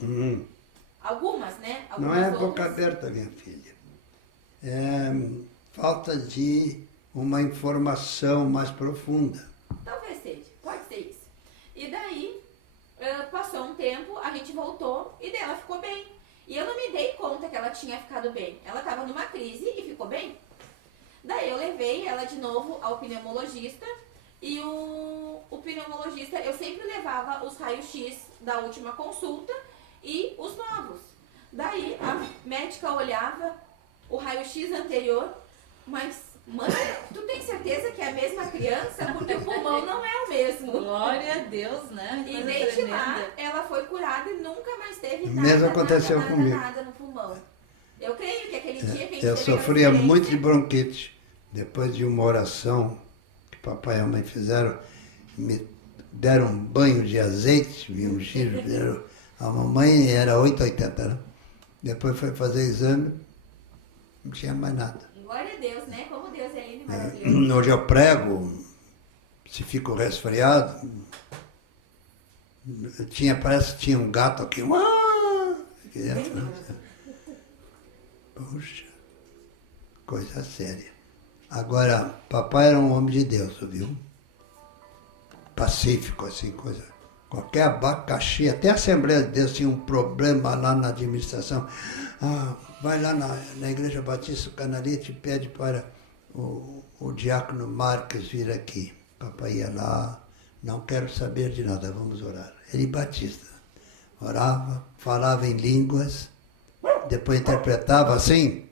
Algumas, né? Algumas não é outras... boca aberta, minha filha. É falta de uma informação mais profunda. Talvez seja, pode ser isso. E daí, passou um tempo, a gente voltou e daí ela ficou bem. E eu não me dei conta que ela tinha ficado bem. Ela estava numa crise e ficou bem. Daí eu levei ela de novo ao pneumologista. E o pneumologista, eu sempre levava os raios-x da última consulta e os novos. Daí a médica olhava o raio-x anterior, mas, mãe, tu tem certeza que é a mesma criança? Porque o pulmão não é o mesmo. Glória a Deus, né? E Coisa desde tremenda. lá, ela foi curada e nunca mais teve Mesmo aconteceu comigo. nada no pulmão. Eu creio que aquele dia que a gente Eu teve sofria aquela muito de experiência, bronquite. Depois de uma oração que papai e a mãe fizeram, me deram um banho de azeite, me ungiram. A mamãe era 8,80, né? Depois foi fazer exame, não tinha mais nada. glória a Deus, né? Como Deus é lindo e maravilhoso. Hoje eu prego, se fico resfriado, parece que tinha um gato aqui. Aqui dentro, né? Puxa, coisa séria. Agora, papai era um homem de Deus, viu? Pacífico, assim, coisa. Qualquer abacaxi, até a Assembleia de Deus tinha um problema lá na administração. Vai lá na Igreja Batista do Canalete e pede para o diácono Marques vir aqui. Papai ia lá, não quero saber de nada, vamos orar. Ele batista. Orava, falava em línguas, depois interpretava assim.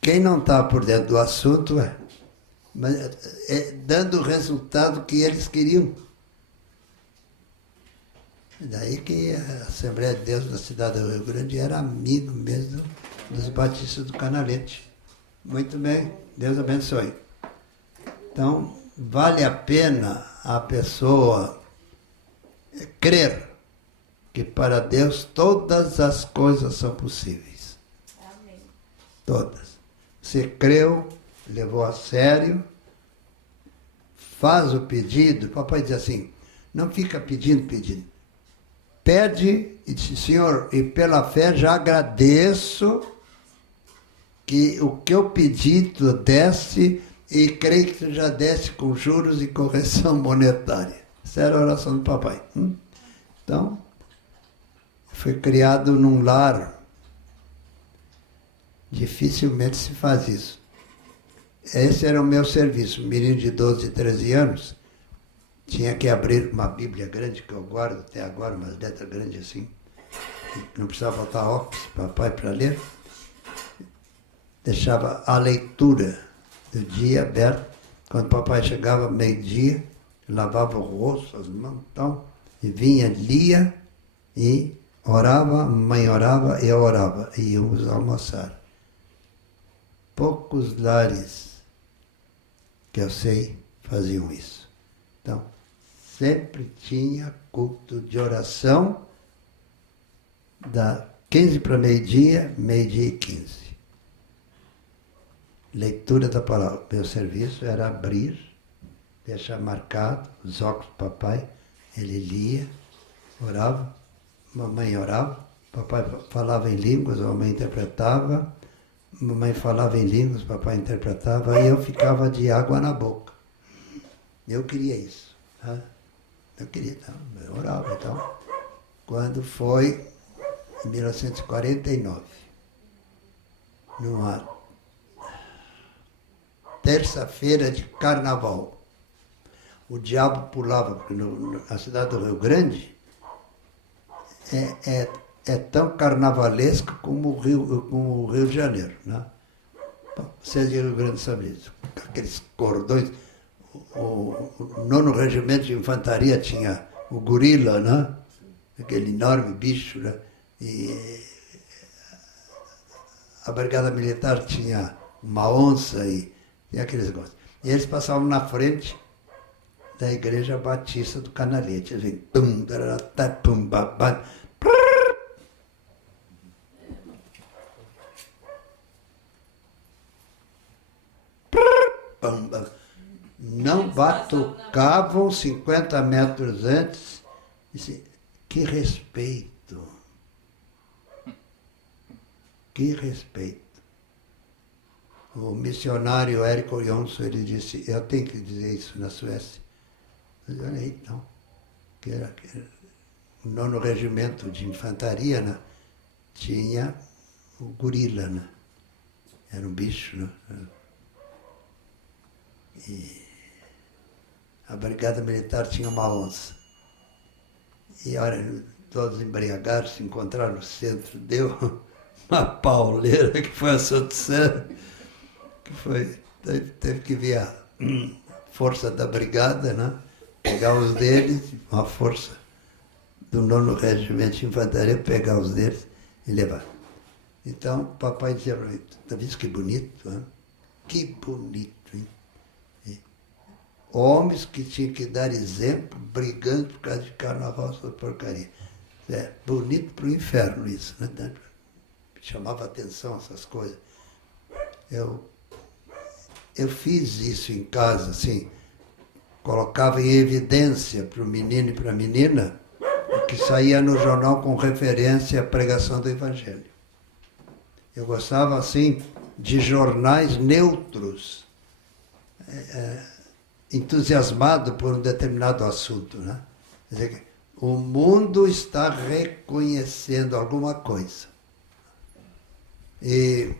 Quem não está por dentro do assunto dando o resultado que eles queriam. Daí que a Assembleia de Deus da cidade do Rio Grande era amigo mesmo dos batistas do Canalete. Muito bem, Deus abençoe. Então, vale a pena a pessoa crer que para Deus todas as coisas são possíveis. Amém. Todas. Você creu, levou a sério, faz o pedido. Papai diz assim, não fica pedindo. Pede e diz, Senhor, e pela fé já agradeço que o que eu pedi tu deste e creio que tu já deste com juros e correção monetária. Essa era a oração do papai. Então, foi criado num lar. Dificilmente se faz isso. Esse era o meu serviço. Um menino de 12, 13 anos tinha que abrir uma Bíblia grande, que eu guardo até agora, umas letras grandes assim. Não precisava botar óculos, papai, para ler. Deixava a leitura do dia aberta. Quando o papai chegava meio-dia, lavava o rosto, as mãos, então, e vinha, lia e orava, a mãe orava e eu orava. E íamos almoçar. Poucos lares que eu sei faziam isso. Então, sempre tinha culto de oração da 15 para meio-dia e 15. Leitura da palavra. Meu serviço era abrir, deixar marcado, os óculos do papai, ele lia, orava, mamãe orava, papai falava em línguas, a mamãe interpretava, mamãe falava em línguas, papai interpretava, e eu ficava de água na boca. Eu queria isso. Tá? Eu queria, então, eu orava. Então, quando foi em 1949, numa terça-feira de carnaval, o diabo pulava, porque na cidade do Rio Grande é tão carnavalesco como o Rio de Janeiro. Né? Bom, vocês de Rio Grande sabem isso. Aqueles cordões. O 9º Regimento de Infantaria tinha o gorila, né? Aquele enorme bicho. Né? E a Brigada Militar tinha uma onça e aqueles negócios. E eles passavam na frente da Igreja Batista do Canalete. Assim, pum, darata, pum, babá. Não batucavam 50 metros antes. Disse, que respeito. Que respeito. O missionário Érico Jonsson, ele disse, eu tenho que dizer isso na Suécia. Mas olha aí, então, que era o 9º Regimento de Infantaria, né, tinha o gorila, né? Era um bicho, né? E a Brigada Militar tinha uma onça. E olha, todos embriagados se encontraram no centro, deu uma pauleira que foi a Sotsã, que foi, teve que vir a força da brigada, né? Pegar os deles, uma força do 9º Regimento de Infantaria, pegar os deles e levar. Então, o papai dizia para mim, tá vendo que bonito, hein? Que bonito, hein? Homens que tinham que dar exemplo, brigando por causa de carnaval, essa porcaria. É bonito para o inferno isso, né? Chamava atenção essas coisas. Eu fiz isso em casa, assim, colocava em evidência para o menino e para a menina o que saía no jornal com referência à pregação do Evangelho. Eu gostava, assim, de jornais neutros, entusiasmado por um determinado assunto, né? Quer dizer, o mundo está reconhecendo alguma coisa. E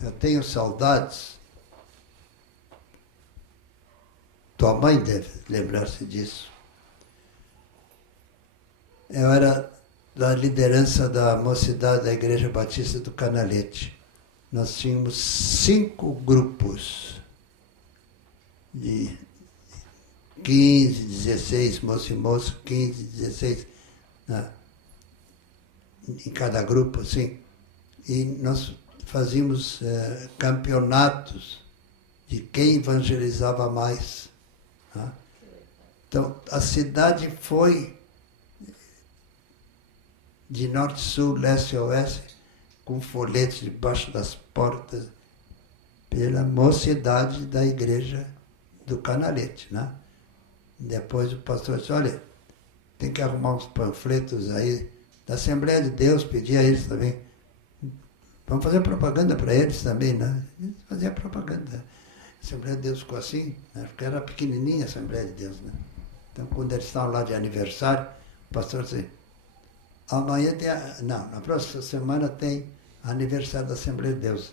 eu tenho saudades. Tua mãe deve lembrar-se disso. Eu era da liderança da mocidade da Igreja Batista do Canalete. Nós tínhamos 5 grupos de 15, 16, moço e moço, 15, 16, né? Em cada grupo, assim. E nós fazíamos campeonatos de quem evangelizava mais. Tá? Então, a cidade foi de norte, sul, leste a oeste, com folhetos debaixo das portas, pela mocidade da igreja do Canalete, né? Depois o pastor disse, olha, tem que arrumar uns panfletos aí da Assembleia de Deus, pedir a eles também. Vamos fazer propaganda para eles também, né? Fazia propaganda. A Assembleia de Deus ficou assim, né? Porque era pequenininha a Assembleia de Deus, né? Então, quando eles estavam lá de aniversário, o pastor disse, amanhã tem, na próxima semana tem aniversário da Assembleia de Deus.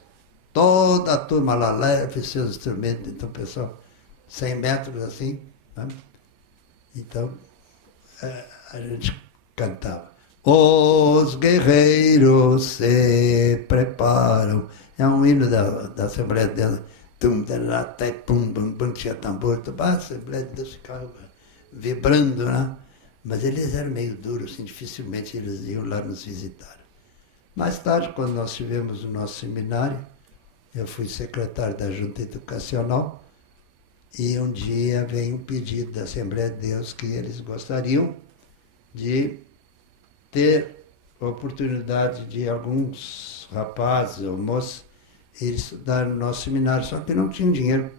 Toda a turma lá leva seus instrumentos, então, pessoal, 100 metros assim, né? Então, a gente cantava. Os guerreiros se preparam. É um hino da Assembleia de Deus. Tinha tambor, a Assembleia de Deus ficava vibrando, né? Mas eles eram meio duros, assim, dificilmente eles iam lá nos visitar. Mais tarde, quando nós tivemos o nosso seminário, eu fui secretário da Junta Educacional e um dia veio um pedido da Assembleia de Deus que eles gostariam de ter a oportunidade de alguns rapazes ou moças irem estudar no nosso seminário, só que não tinham dinheiro.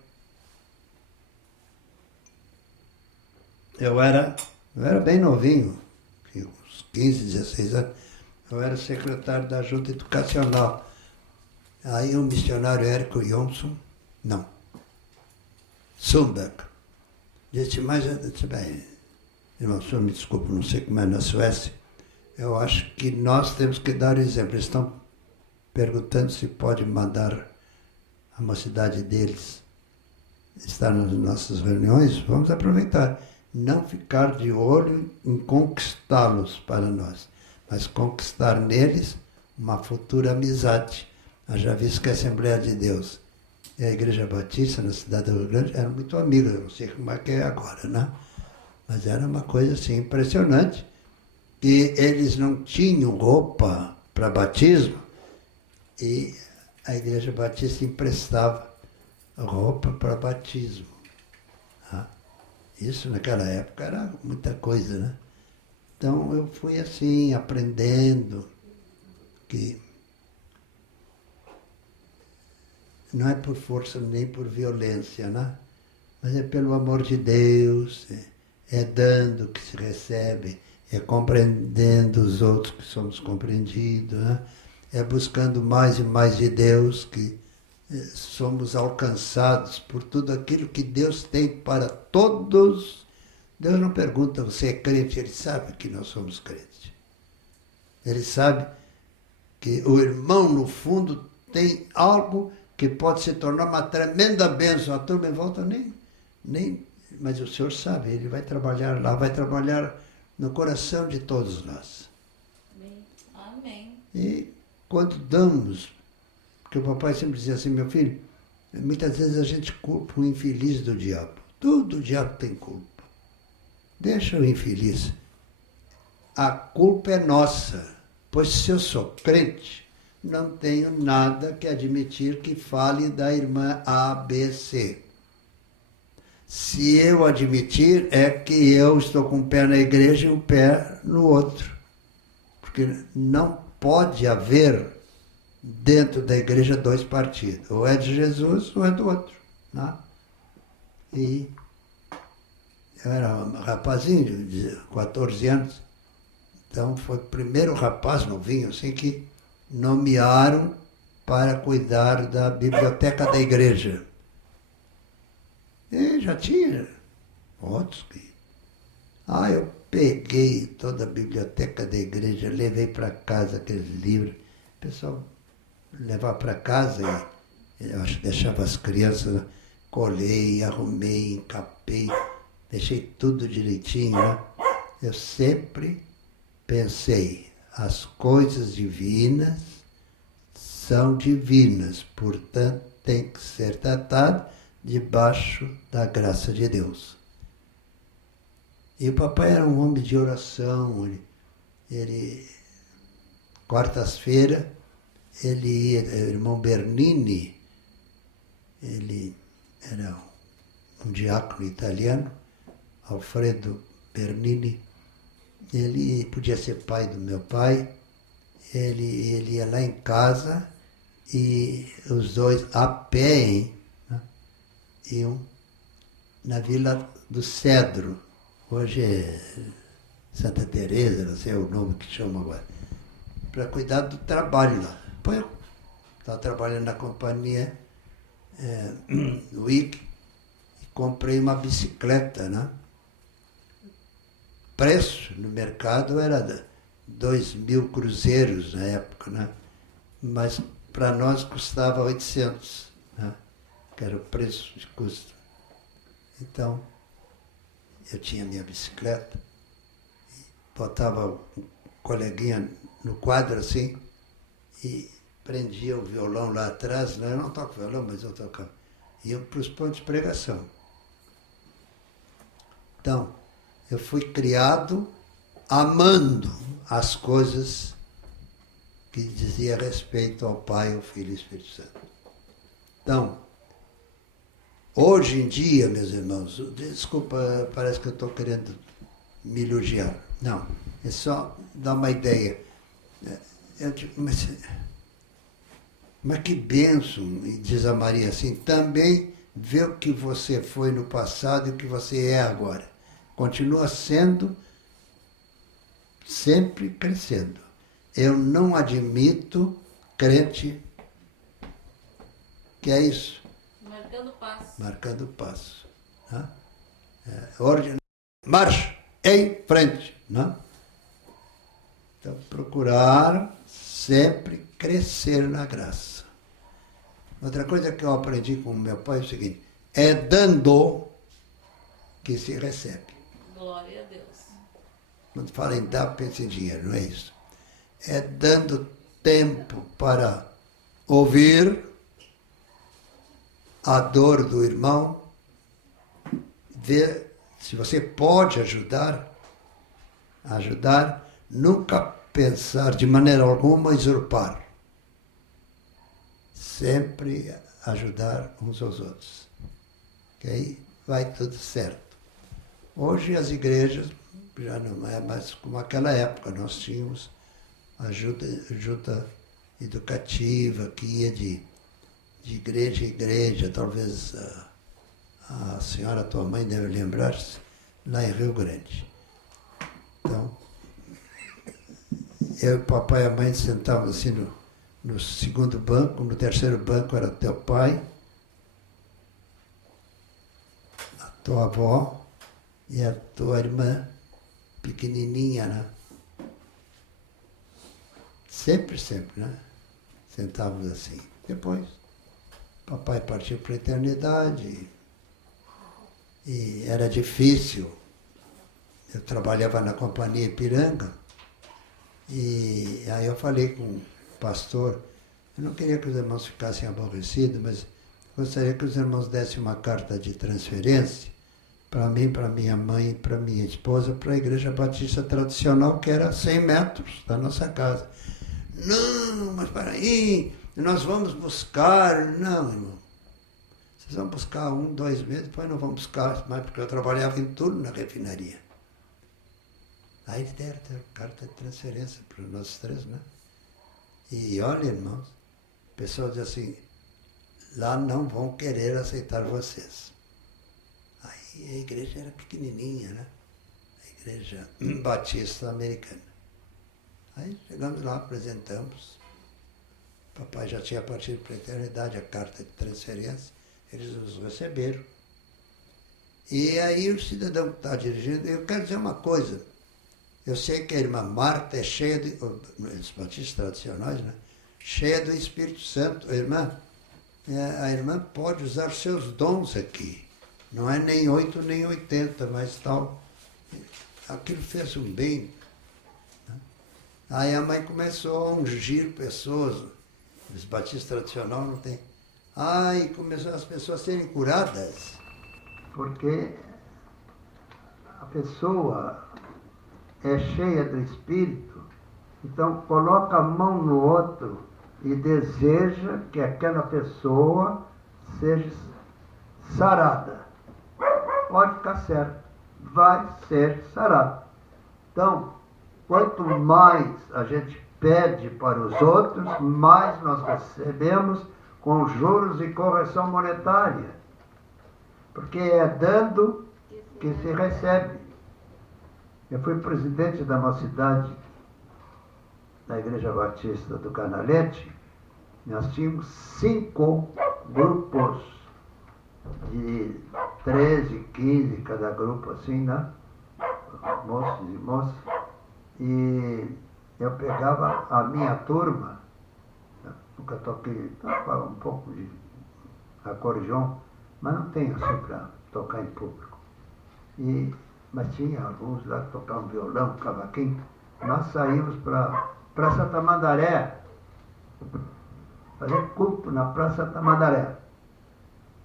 Eu era bem novinho, uns 15, 16 anos, eu era secretário da Junta Educacional. Aí o missionário Érico Jonsson, Sundberg, disse, mas, bem, irmão, o senhor me desculpa, não sei como é na Suécia, eu acho que nós temos que dar o exemplo. Eles estão perguntando se pode mandar a mocidade deles estar nas nossas reuniões, vamos aproveitar. Não ficar de olho em conquistá-los para nós, mas conquistar neles uma futura amizade. Eu já visto que a Assembleia de Deus e a Igreja Batista na cidade do Rio Grande eram muito amigas, eu não sei como é que é agora, né? Mas era uma coisa assim impressionante, que eles não tinham roupa para batismo e a Igreja Batista emprestava roupa para batismo. Tá? Isso naquela época era muita coisa, né? Então eu fui assim, aprendendo que não é por força nem por violência, né? Mas é pelo amor de Deus, é dando que se recebe, é compreendendo os outros que somos compreendidos, né? É buscando mais e mais de Deus que somos alcançados por tudo aquilo que Deus tem para todos. Deus não pergunta, você é crente? Ele sabe que nós somos crentes. Ele sabe que o irmão, no fundo, tem algo que pode se tornar uma tremenda bênção. A turma em volta nem... Mas o Senhor sabe, Ele vai trabalhar lá, vai trabalhar no coração de todos nós. Amém. E quando damos, porque o papai sempre dizia assim, meu filho, muitas vezes a gente culpa o infeliz do diabo. Tudo o diabo tem culpa. Deixa o infeliz. A culpa é nossa, pois se eu sou crente, não tenho nada que admitir que fale da irmã ABC. Se eu admitir, é que eu estou com um pé na igreja e um pé no outro. Porque não pode haver dentro da igreja dois partidos. Ou é de Jesus ou é do outro. Né? E eu era um rapazinho de 14 anos. Então foi o primeiro rapaz novinho assim, que nomearam para cuidar da biblioteca da igreja. E já tinha outros que... eu peguei toda a biblioteca da igreja, levei para casa aqueles livros. O pessoal levava para casa e eu acho que deixava as crianças, colhei, arrumei, encapei, deixei tudo direitinho, né? Eu sempre pensei, as coisas divinas são divinas, portanto tem que ser tratado debaixo da graça de Deus. E o papai era um homem de oração, ele quartas-feira, ele ia, o irmão Bernini, ele era um diácono italiano, Alfredo Bernini, ele podia ser pai do meu pai, ele ia lá em casa e os dois a pé, hein, né, iam na Vila do Cedro, hoje é Santa Teresa, não sei o nome que chama agora, para cuidar do trabalho lá. Depois eu estava trabalhando na companhia WIC e comprei uma bicicleta, né? Preço no mercado era 2.000 cruzeiros na época, né? Mas para nós custava 800, né? Que era o preço de custo. Então, eu tinha minha bicicleta, botava um coleguinha no quadro assim e prendia o violão lá atrás, né? Eu não toco violão, mas eu tocava. Iam para os pontos de pregação. Então, eu fui criado amando as coisas que dizia respeito ao Pai, ao Filho e ao Espírito Santo. Então, hoje em dia, meus irmãos, desculpa, parece que eu estou querendo me elogiar. Não, é só dar uma ideia. Eu digo, mas que bênção, diz a Maria assim, também vê o que você foi no passado e o que você é agora. Continua sendo, sempre crescendo. Eu não admito crente que é isso. Marcando passo. Marcando passo. Né? Ordem, marcha, em frente. Né? Então, procurar sempre crescer na graça. Outra coisa que eu aprendi com meu pai é o seguinte, é dando que se recebe. Glória a Deus. Quando fala em dar, pensa em dinheiro, não é isso. É dando tempo para ouvir a dor do irmão, ver se você pode ajudar, nunca pensar de maneira alguma usurpar. Sempre ajudar uns aos outros. Que aí vai tudo certo. Hoje as igrejas já não é mais como aquela época. Nós tínhamos ajuda educativa que ia de igreja em igreja. Talvez a senhora, tua mãe, deve lembrar-se, lá em Rio Grande. Então, eu, o papai e a mãe sentávamos assim no segundo banco, no terceiro banco era teu pai, a tua avó e a tua irmã pequenininha, né? Sempre, né? Sentávamos assim. Depois, papai partiu para a eternidade e era difícil. Eu trabalhava na companhia Ipiranga e aí eu falei com o pastor, eu não queria que os irmãos ficassem aborrecidos, mas gostaria que os irmãos dessem uma carta de transferência para mim, para minha mãe, para minha esposa, para a Igreja Batista Tradicional, que era 100 metros da nossa casa. Não, mas peraí, nós vamos buscar. Não, irmão. Vocês vão buscar 1, 2 meses, depois não vão buscar mais, porque eu trabalhava em turno na refinaria. Aí deram carta de transferência para nós três, né? E olha, irmãos, a pessoa diz assim, lá não vão querer aceitar vocês. Aí a igreja era pequenininha, né? A igreja batista americana. Aí chegamos lá, apresentamos. Papai já tinha partido para a eternidade, a carta de transferência. Eles nos receberam. E aí o cidadão que está dirigindo, eu quero dizer uma coisa. Eu sei que a irmã Marta é cheia de, os batistas tradicionais, né? Cheia do Espírito Santo. A irmã pode usar seus dons aqui. Não é nem 8 nem 80, mas tal. Aquilo fez um bem. Aí a mãe começou a ungir pessoas. Os batistas tradicionais não tem. Aí começou as pessoas a serem curadas. Porque a pessoa é cheia do Espírito, então coloca a mão no outro e deseja que aquela pessoa seja sarada. Pode ficar certo, vai ser sarado. Então, quanto mais a gente pede para os outros, mais nós recebemos com juros e correção monetária. Porque é dando que se recebe. Eu fui presidente da mocidade da Igreja Batista do Canalete. Nós tínhamos 5 grupos de 13, 15 cada grupo, assim, né? Moços e moças. E eu pegava a minha turma, nunca toquei, tocava um pouco de acordeon, mas não tenho assim para tocar em público. Mas tinha alguns lá que tocavam violão, cavaquinho. Nós saímos para Praça Tamandaré, fazer culto na Praça Tamandaré,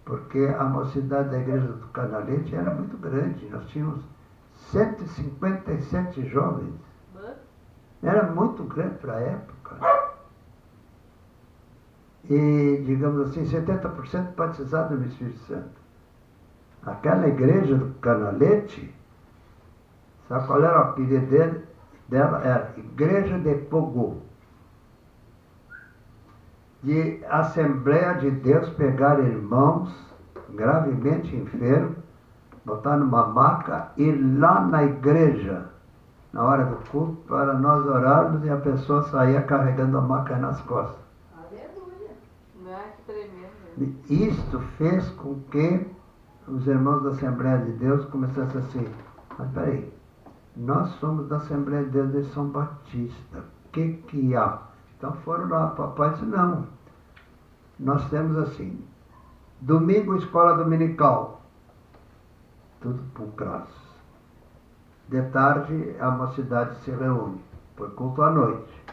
porque a mocidade da Igreja do Canalete era muito grande. Nós tínhamos 157 jovens. Era muito grande para a época. E, digamos assim, 70% batizados no Espírito Santo. Aquela igreja do Canalete, sabe qual era o apelido dela? Era Igreja de Fogo. De Assembleia de Deus pegar irmãos gravemente enfermos, botar numa maca e ir lá na igreja, na hora do culto, para nós orarmos e a pessoa saía carregando a maca nas costas. Aleluia. Ah, que tremendo. Isto fez com que os irmãos da Assembleia de Deus começassem assim, mas peraí, nós somos da Assembleia de Deus de São Batista, o que há? Então foram lá, papai disse, não, nós temos assim, domingo escola dominical, tudo por classe. De tarde a mocidade se reúne, por culto à noite.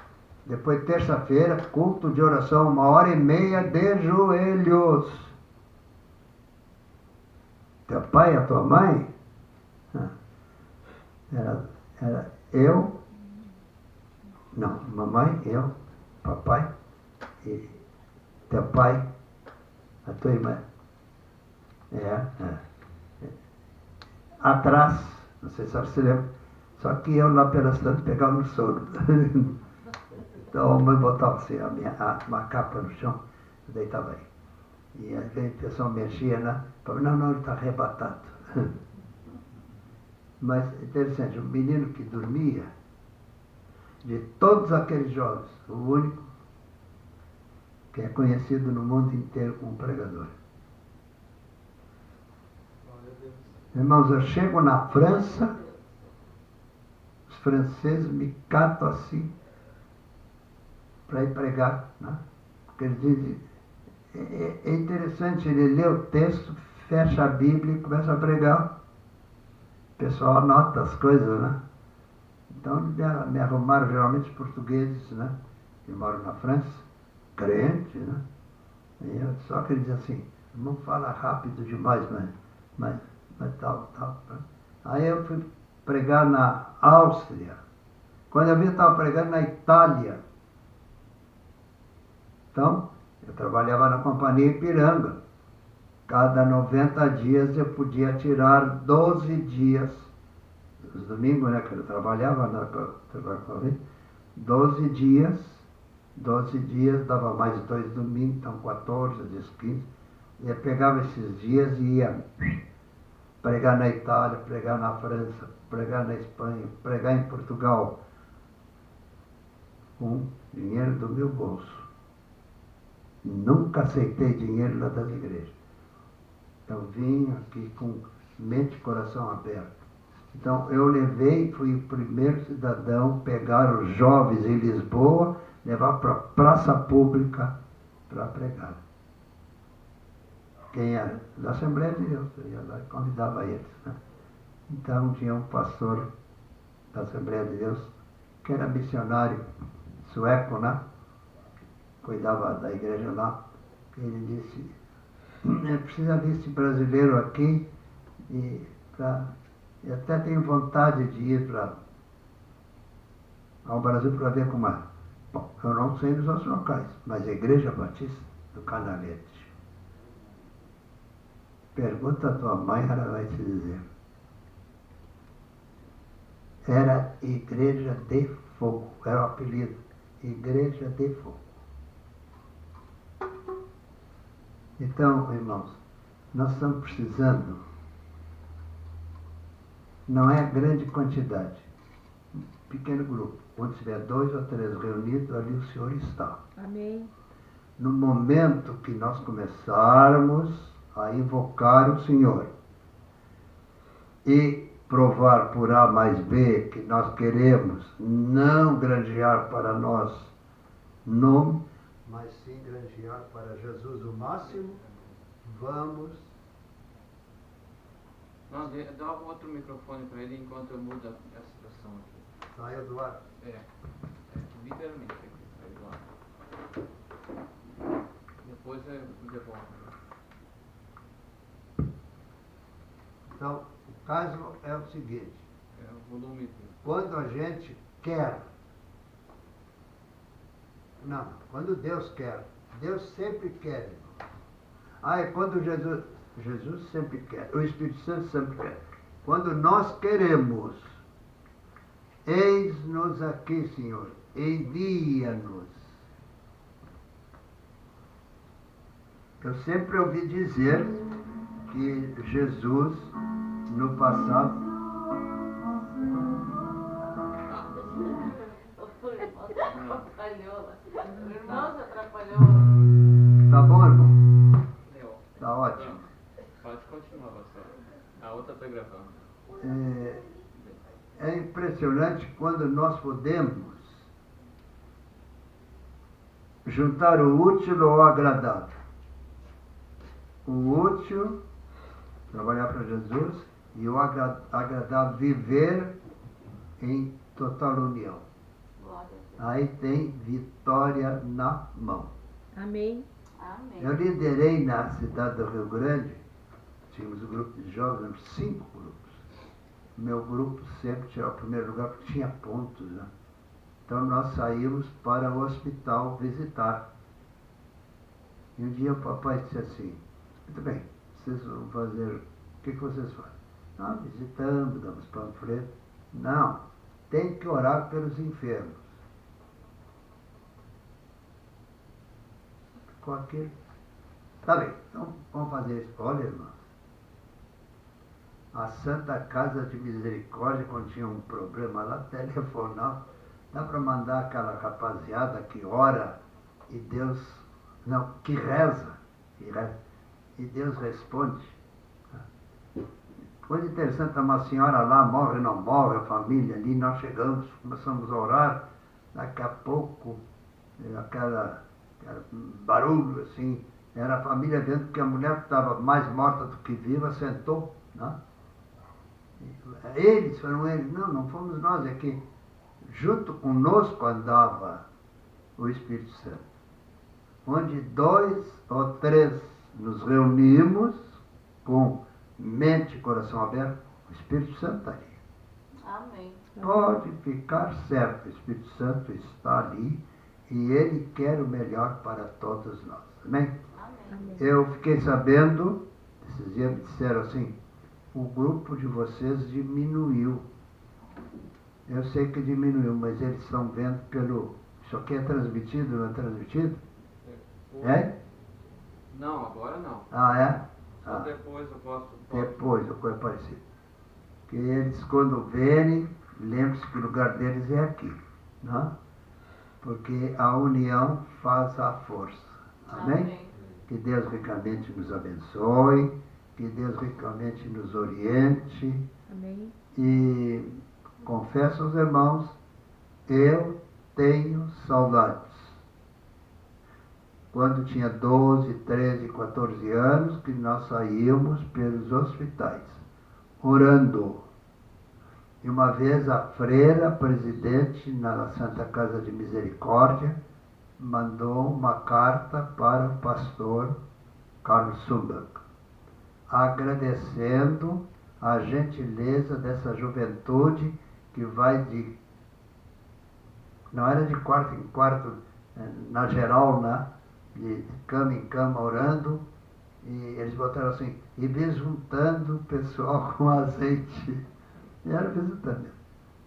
Depois terça-feira, culto de oração, 1h30 de joelhos. Teu pai e a tua mãe? Era eu, não, mamãe, eu, papai, e teu pai, a tua irmã. Atrás, não sei se você lembra, só que eu lá pelas tantas pegava no sono. Então a mãe botava assim uma capa no chão, eu deitava aí. E às vezes a pessoa mexia, né? Falava, não, ele está arrebatado. Mas interessante, o menino que dormia, de todos aqueles jovens, o único que é conhecido no mundo inteiro como pregador. Irmãos, eu chego na França, os franceses me catam assim para ir pregar, né? Porque eles dizem, é interessante, ele lê o texto, fecha a Bíblia e começa a pregar. O pessoal anota as coisas, né? Então me arrumaram geralmente portugueses, né? Que moram na França, crentes, né? Só que eles dizem assim, não fala rápido demais, mas tal. Aí eu fui pregar na Áustria. Quando eu vi, eu estava pregando na Itália. Então, eu trabalhava na Companhia Ipiranga. Cada 90 dias eu podia tirar 12 dias. Os domingos, né, que eu trabalhava, 12 dias, dava mais 2 domingos, então 14, dias 15. Eu pegava esses dias e ia pregar na Itália, pregar na França, pregar na Espanha, pregar em Portugal, com dinheiro do meu bolso. Nunca aceitei dinheiro lá das igrejas. Eu vim aqui com mente e coração aberto. Então eu fui o primeiro cidadão a pegar os jovens em Lisboa, levar para a praça pública para pregar. Quem era? Da Assembleia de Deus, eu ia lá e convidava eles, né? Então tinha um pastor da Assembleia de Deus, que era missionário sueco, né? Cuidava da igreja lá. Ele disse, precisa ver esse brasileiro aqui, e até tenho vontade de ir ao Brasil para ver como é. Bom, eu não sei nos outros locais, mas a Igreja Batista do Canalete. Pergunta a tua mãe, ela vai te dizer. Era Igreja de Fogo, era o apelido. Igreja de Fogo. Então, irmãos, nós estamos precisando, não é grande quantidade, pequeno grupo. Onde tiver 2 ou 3 reunidos, ali o Senhor está. Amém. No momento que nós começarmos a invocar o Senhor e provar por A mais B que nós queremos não granjear para nós nome, mas sim granjear para Jesus o máximo, vamos. Não, dá um outro microfone para ele enquanto eu mudo a situação aqui. Saiu do ar. Literalmente aqui, saiu do ar. Depois eu devolvo. Então, o caso é o seguinte. É o volume aqui. Quando a gente quer, não, quando Deus quer, Deus sempre quer, irmão. É quando Jesus sempre quer, o Espírito Santo sempre quer. Quando nós queremos, eis-nos aqui, Senhor, envia-nos. Eu sempre ouvi dizer que Jesus, no passado, Atrapalhou. O irmão se atrapalhou. tá bom, irmão? Deu. Tá ótimo. Pode continuar, pastor. A outra está gravando. É impressionante quando nós podemos juntar o útil ao agradável. O útil, trabalhar para Jesus, e o agradável, viver em total união. Aí tem vitória na mão. Amém. Amém. Eu liderei na cidade do Rio Grande, tínhamos um grupo de jovens, 5 grupos. Meu grupo sempre tirava o primeiro lugar porque tinha pontos, né? Então nós saímos para o hospital visitar. E um dia o papai disse assim, muito bem, vocês vão fazer, o que vocês fazem? Ah, visitando, damos panfleto. Não, tem que orar pelos enfermos. Com aquilo. Tá bem, então vamos fazer isso. Olha, irmãos, a Santa Casa de Misericórdia, quando tinha um problema lá, telefonava, dá para mandar aquela rapaziada que ora e Deus, não, que reza, e Deus responde. Coisa interessante, uma senhora lá, morre ou não morre, a família ali, nós chegamos, começamos a orar, daqui a pouco, aquela barulho assim, era a família vendo que a mulher estava mais morta do que viva, sentou, né? Eles, foram eles, não fomos nós, é que junto conosco andava o Espírito Santo. Onde 2 ou 3 nos reunimos com mente e coração aberto, o Espírito Santo está ali. Amém. Pode ficar certo, o Espírito Santo está ali e ele quer o melhor para todos nós. Amém? Amém. Eu fiquei sabendo, esses dias me disseram assim, o grupo de vocês diminuiu. Eu sei que diminuiu, mas eles estão vendo pelo... Isso aqui é transmitido, não é transmitido? É? Não, agora não. Ah, é? Só depois eu posso... Depois, ou coisa parecida. Que eles, quando verem, lembre-se que o lugar deles é aqui. Né? Porque a união faz a força. Amém? Amém. Que Deus ricamente nos abençoe, que Deus ricamente nos oriente. Amém. E confesso aos irmãos, eu tenho saudades. Quando tinha 12, 13, 14 anos, que nós saíamos pelos hospitais, orando. E uma vez a freira, presidente na Santa Casa de Misericórdia, mandou uma carta para o pastor Carlos Sumbach, agradecendo a gentileza dessa juventude que vai de não era de quarto em quarto, na geral, né? De cama em cama, orando, e eles botaram assim, e besuntando o pessoal com azeite. E era besuntando.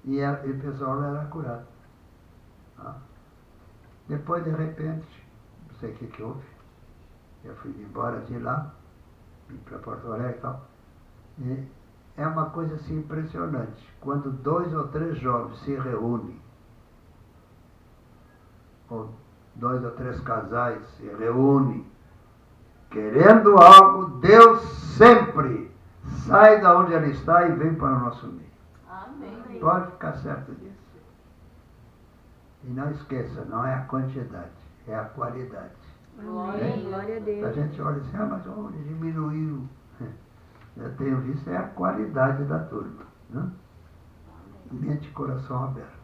E o pessoal era curado. Tá? Depois, de repente, não sei o que houve, eu fui embora de lá, vim para Porto Alegre e tal, e é uma coisa assim impressionante. Quando 2 ou 3 jovens se reúnem, ou 2 ou 3 casais se reúnem, querendo algo, Deus sempre sai da onde ele está e vem para o nosso meio. Amém. Pode ficar certo disso. E não esqueça, não é a quantidade, é a qualidade. Glória a Deus. A gente olha assim, mas onde diminuiu? Eu tenho visto, é a qualidade da turma. Né? Mente e coração aberto.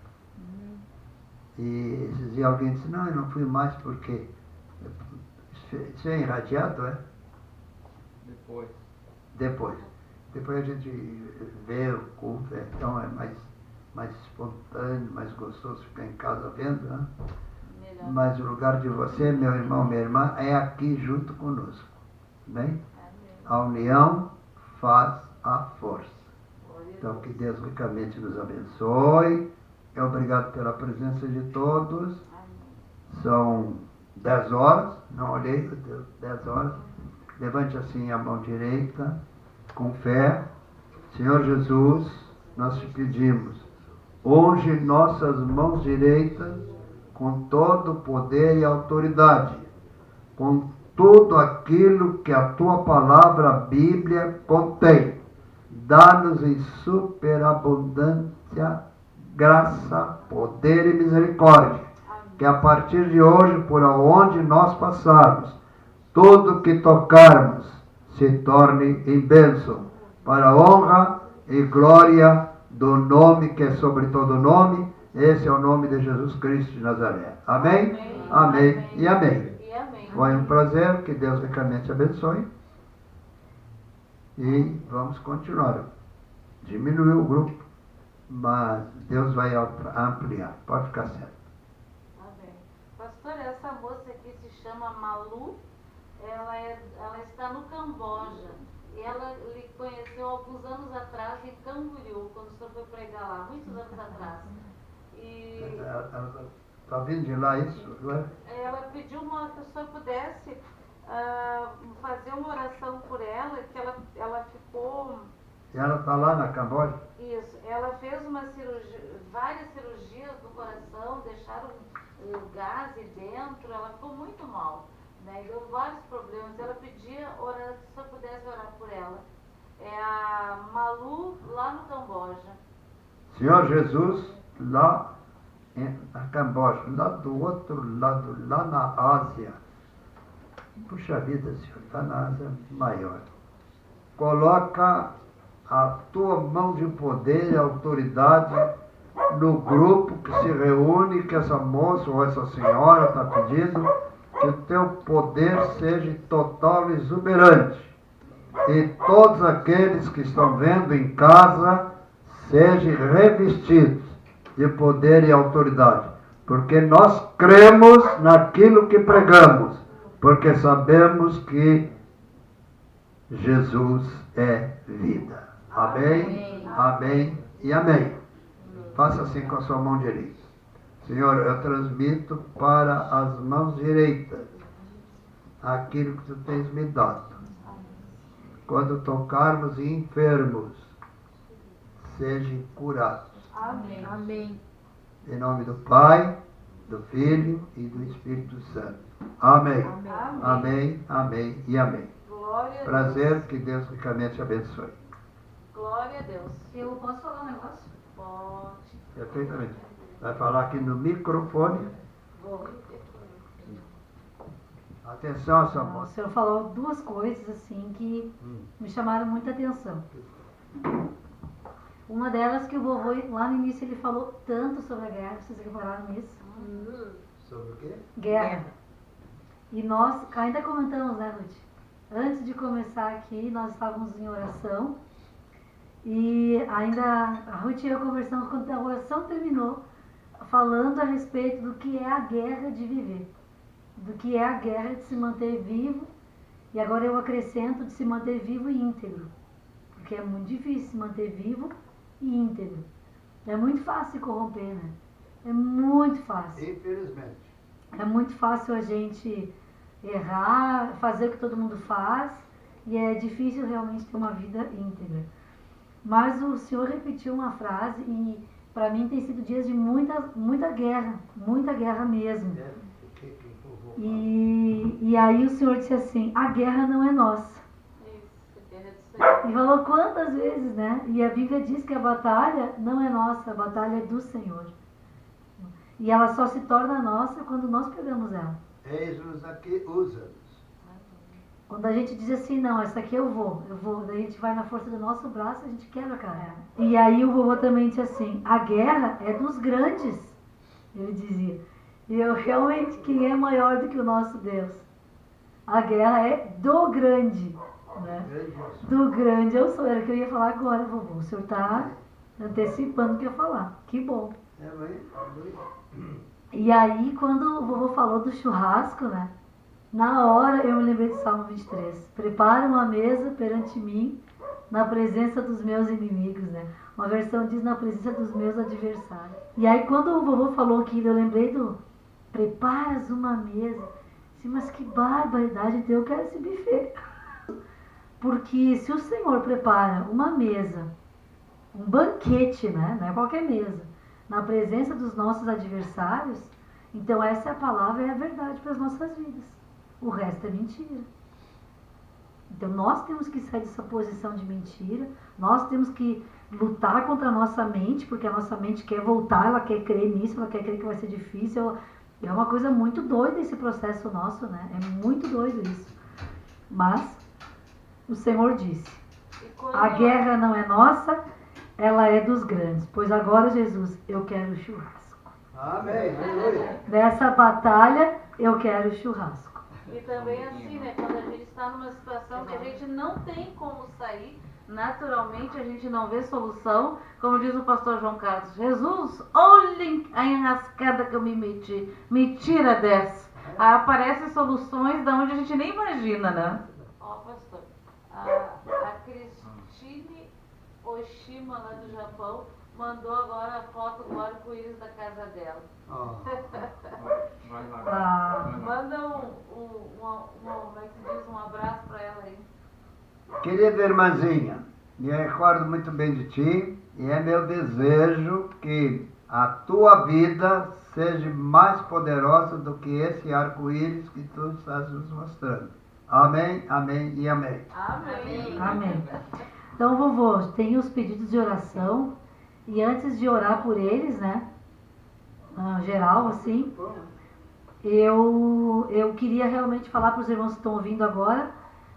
E esses dias alguém disse, não, eu não fui mais porque... Isso é irradiado, é? Depois. Depois a gente vê o culto, então é mais espontâneo, mais gostoso ficar em casa vendo, né? Melhor. Mas o lugar de você, meu irmão, minha irmã, é aqui junto conosco. Bem? Amém. A união faz a força. Glória a Então, Deus. que Deus ricamente nos abençoe. Obrigado pela presença de todos. Amém. São 10 horas, não olhei, 10 horas. Levante assim a mão direita, com fé. Senhor Jesus, nós te pedimos, unge nossas mãos direitas com todo o poder e autoridade, com tudo aquilo que a tua palavra, a Bíblia, contém. Dá-nos em superabundância graça, poder e misericórdia. Que a partir de hoje, por onde nós passarmos, tudo que tocarmos se torne em bênção, para a honra e glória do nome que é sobre todo nome. Esse é o nome de Jesus Cristo de Nazaré. Amém? Amém e amém. E amém. Foi um prazer, que Deus ricamente abençoe. E vamos continuar. Diminuiu o grupo, mas Deus vai ampliar. Pode ficar certo. Amém. Pastor, essa moça aqui se chama Malu, ela está no Camboja. E ela lhe conheceu alguns anos atrás em Camboriú, quando o senhor foi pregar lá, muitos anos atrás. E Ela está vindo de lá isso, não é? ela pediu que o senhor pudesse fazer uma oração por ela, que ela ficou... E ela está lá na Camboja? Isso, ela fez várias cirurgias do coração, deixaram o gás dentro, ela ficou muito mal, né? Deu vários problemas. Ela pedia se o senhor pudesse orar por ela. É a Malu, lá no Camboja. Senhor Jesus, lá na Camboja, lá do outro lado, lá na Ásia. Puxa vida, Senhor, lá na Ásia maior. Coloca a tua mão de poder e autoridade no grupo que se reúne, que essa moça ou essa senhora está pedindo, que o teu poder seja total e exuberante. E todos aqueles que estão vendo em casa sejam revestidos de poder e autoridade. Porque nós cremos naquilo que pregamos, porque sabemos que Jesus é vida. Amém, amém e amém. Faça assim com a sua mão direita. Senhor, eu transmito para as mãos direitas aquilo que tu tens me dado. Quando tocarmos em enfermos, sejam curados. Amém. Amém. Em nome do Pai, do Filho e do Espírito Santo. Amém. Amém, amém e amém. Glória a Prazer, Deus. que Deus ricamente abençoe. Glória a Deus. Eu posso falar um negócio? Pode. Perfeitamente. Vai falar aqui no microfone. Atenção, essa O moça. senhor falou duas coisas assim que me chamaram muita atenção. Uma delas que o vovô, lá no início, ele falou tanto sobre a guerra, vocês repararam nisso? Sobre o quê? Guerra. E nós ainda comentamos, né, Ruth? Antes de começar aqui, nós estávamos em oração. E ainda a Ruth e eu conversamos, quando a oração terminou, falando a respeito do que é a guerra de viver, do que é a guerra de se manter vivo, e agora eu acrescento de se manter vivo e íntegro, porque é muito difícil se manter vivo e íntegro. É muito fácil se corromper, né? É muito fácil. Infelizmente. É muito fácil a gente errar, fazer o que todo mundo faz, e é difícil realmente ter uma vida íntegra. Mas o Senhor repetiu uma frase e para mim tem sido dias de muita guerra mesmo. E aí o Senhor disse assim, a guerra não é nossa. E falou quantas vezes, né? E a Bíblia diz que a batalha não é nossa, a batalha é do Senhor. E ela só se torna nossa quando nós pegamos ela. Eis-nos aqui, usa-nos. Quando a gente diz assim, não, essa aqui eu vou, daí a gente vai na força do nosso braço, a gente quebra a cara. E aí o vovô também disse assim, a guerra é dos grandes, ele dizia. E eu realmente, quem é maior do que o nosso Deus? A guerra é do grande, né? Do grande eu sou, era o que eu ia falar agora, vovô. O senhor está antecipando o que eu ia falar, que bom. E aí quando o vovô falou do churrasco, né? Na hora eu me lembrei do Salmo 23. Prepara uma mesa perante mim, na presença dos meus inimigos, né? Uma versão diz na presença dos meus adversários. E aí quando o vovô falou aquilo, eu lembrei do preparas uma mesa. Sim, mas que barbaridade, então eu quero esse buffet. Porque se o Senhor prepara uma mesa, um banquete, né? Não é qualquer mesa, na presença dos nossos adversários, então essa é a palavra e é a verdade para as nossas vidas. O resto é mentira. Então nós temos que sair dessa posição de mentira, nós temos que lutar contra a nossa mente, porque a nossa mente quer voltar, ela quer crer nisso, ela quer crer que vai ser difícil. É uma coisa muito doida esse processo nosso, né? É muito doido isso. Mas o Senhor disse, a guerra não é nossa, ela é dos grandes. Pois agora, Jesus, eu quero churrasco. Amém. Nessa batalha, eu quero churrasco. E também assim, né, quando a gente está numa situação que a gente não tem como sair, naturalmente a gente não vê solução, como diz o pastor João Carlos, Jesus, olhem a enrascada que eu me meti, me tira dessa. Aí aparecem soluções da onde a gente nem imagina, né? Ó, pastor, a Cristine Oshima lá do Japão mandou agora a foto do arco-íris da casa dela. Vai lá. Manda como é que se diz, um abraço para ela aí. Querida irmãzinha, me recordo muito bem de ti e é meu desejo que a tua vida seja mais poderosa do que esse arco-íris que tu estás nos mostrando. Amém, amém e amém. Amém. Amém. Então, vovô, tem os pedidos de oração e antes de orar por eles, né, geral, assim, eu queria realmente falar para os irmãos que estão ouvindo agora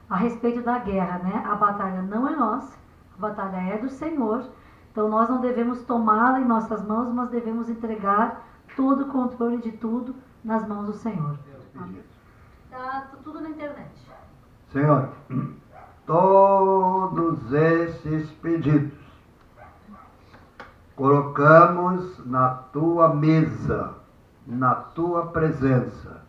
a respeito da guerra, né? A batalha não é nossa, a batalha é do Senhor. Então nós não devemos tomá-la em nossas mãos, mas devemos entregar todo o controle de tudo nas mãos do Senhor. Tá tudo na internet. Senhor, todos esses pedidos colocamos na tua mesa, na tua presença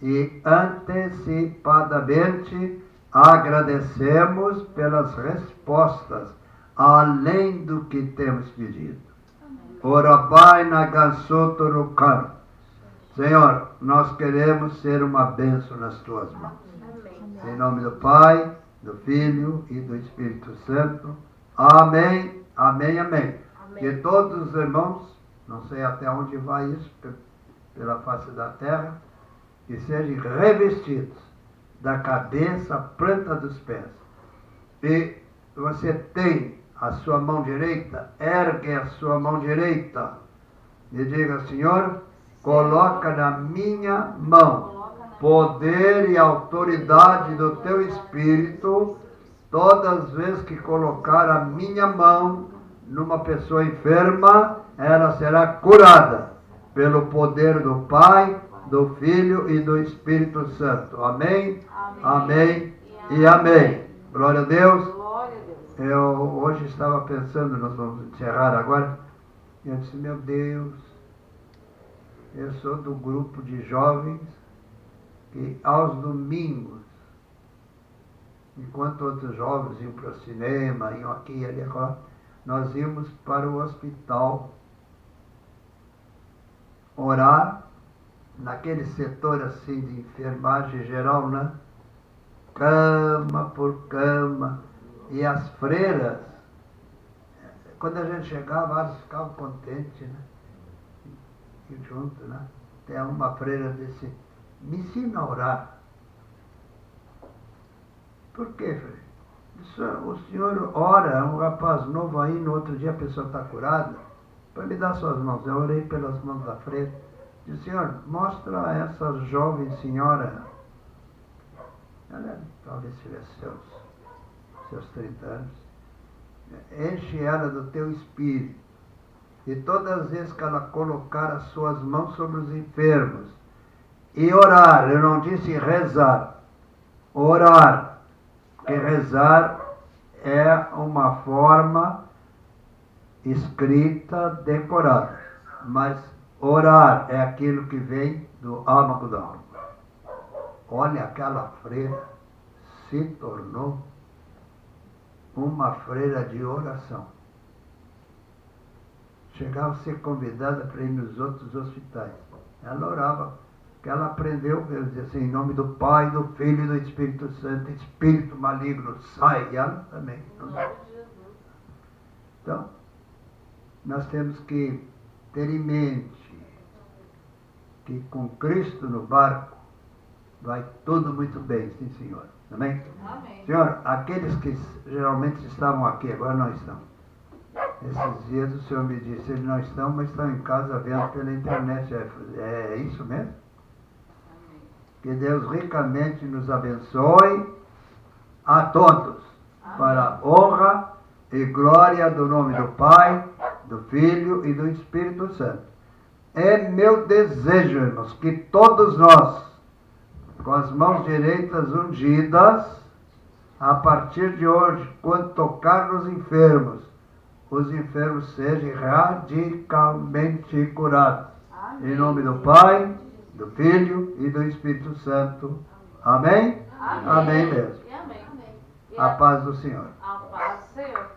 e antecipadamente agradecemos pelas respostas além do que temos pedido. Orabai na Gansotorukan. Senhor, nós queremos ser uma bênção nas tuas mãos. Em nome do Pai, do Filho e do Espírito Santo. Amém, amém, amém. Que todos os irmãos, não sei até onde vai isso, pela face da terra, que sejam revestidos da cabeça à planta dos pés. E você tem a sua mão direita, ergue a sua mão direita e diga, Senhor, coloca na minha mão poder e autoridade do teu Espírito, todas as vezes que colocar a minha mão numa pessoa enferma, ela será curada pelo poder do Pai, do Filho e do Espírito Santo. Amém? Amém e amém. Glória a Deus. Eu hoje estava pensando, nós vamos encerrar agora, e eu disse, meu Deus, Eu sou do grupo de jovens que aos domingos, enquanto outros jovens iam para o cinema, iam aqui e ali, agora, nós íamos para o hospital orar, naquele setor assim de enfermagem geral, né? Cama por cama, e as freiras, quando a gente chegava, elas ficavam contentes, né? E junto, né? Até uma freira disse, me ensina a orar. Por quê, freira? O senhor ora, um rapaz novo aí, no outro dia a pessoa está curada, para me dar suas mãos. Eu orei pelas mãos da freira. Disse, senhor, mostra a essa jovem senhora, ela talvez tivesse seus 30 anos, enche ela do teu espírito, e todas as vezes que ela colocar as suas mãos sobre os enfermos, e orar, eu não disse rezar, orar, porque rezar é uma forma escrita, decorada, mas orar é aquilo que vem do âmago da alma. Olha, aquela freira se tornou uma freira de oração. Chegava a ser convidada para ir nos outros hospitais. Ela orava, porque ela aprendeu, eu dizia assim, em nome do Pai, do Filho e do Espírito Santo, espírito maligno, sai. E ela também. Então, nós temos que ter em mente que com Cristo no barco vai tudo muito bem, sim, senhor. Amém? Amém. Senhor, aqueles que geralmente estavam aqui, agora não estão. Esses dias o Senhor me disse, eles não estão, mas estão em casa vendo pela internet. É isso mesmo? Amém. Que Deus ricamente nos abençoe a todos, Amém. para a honra e glória do nome do Pai, do Filho e do Espírito Santo. É meu desejo, irmãos, que todos nós, com as mãos direitas ungidas, a partir de hoje, quando tocar nos enfermos, os enfermos sejam radicalmente curados. Amém. Em nome do Pai, do Filho e do Espírito Santo. Amém? Amém. Amém mesmo. E amém. E A paz do Senhor. a paz do Senhor.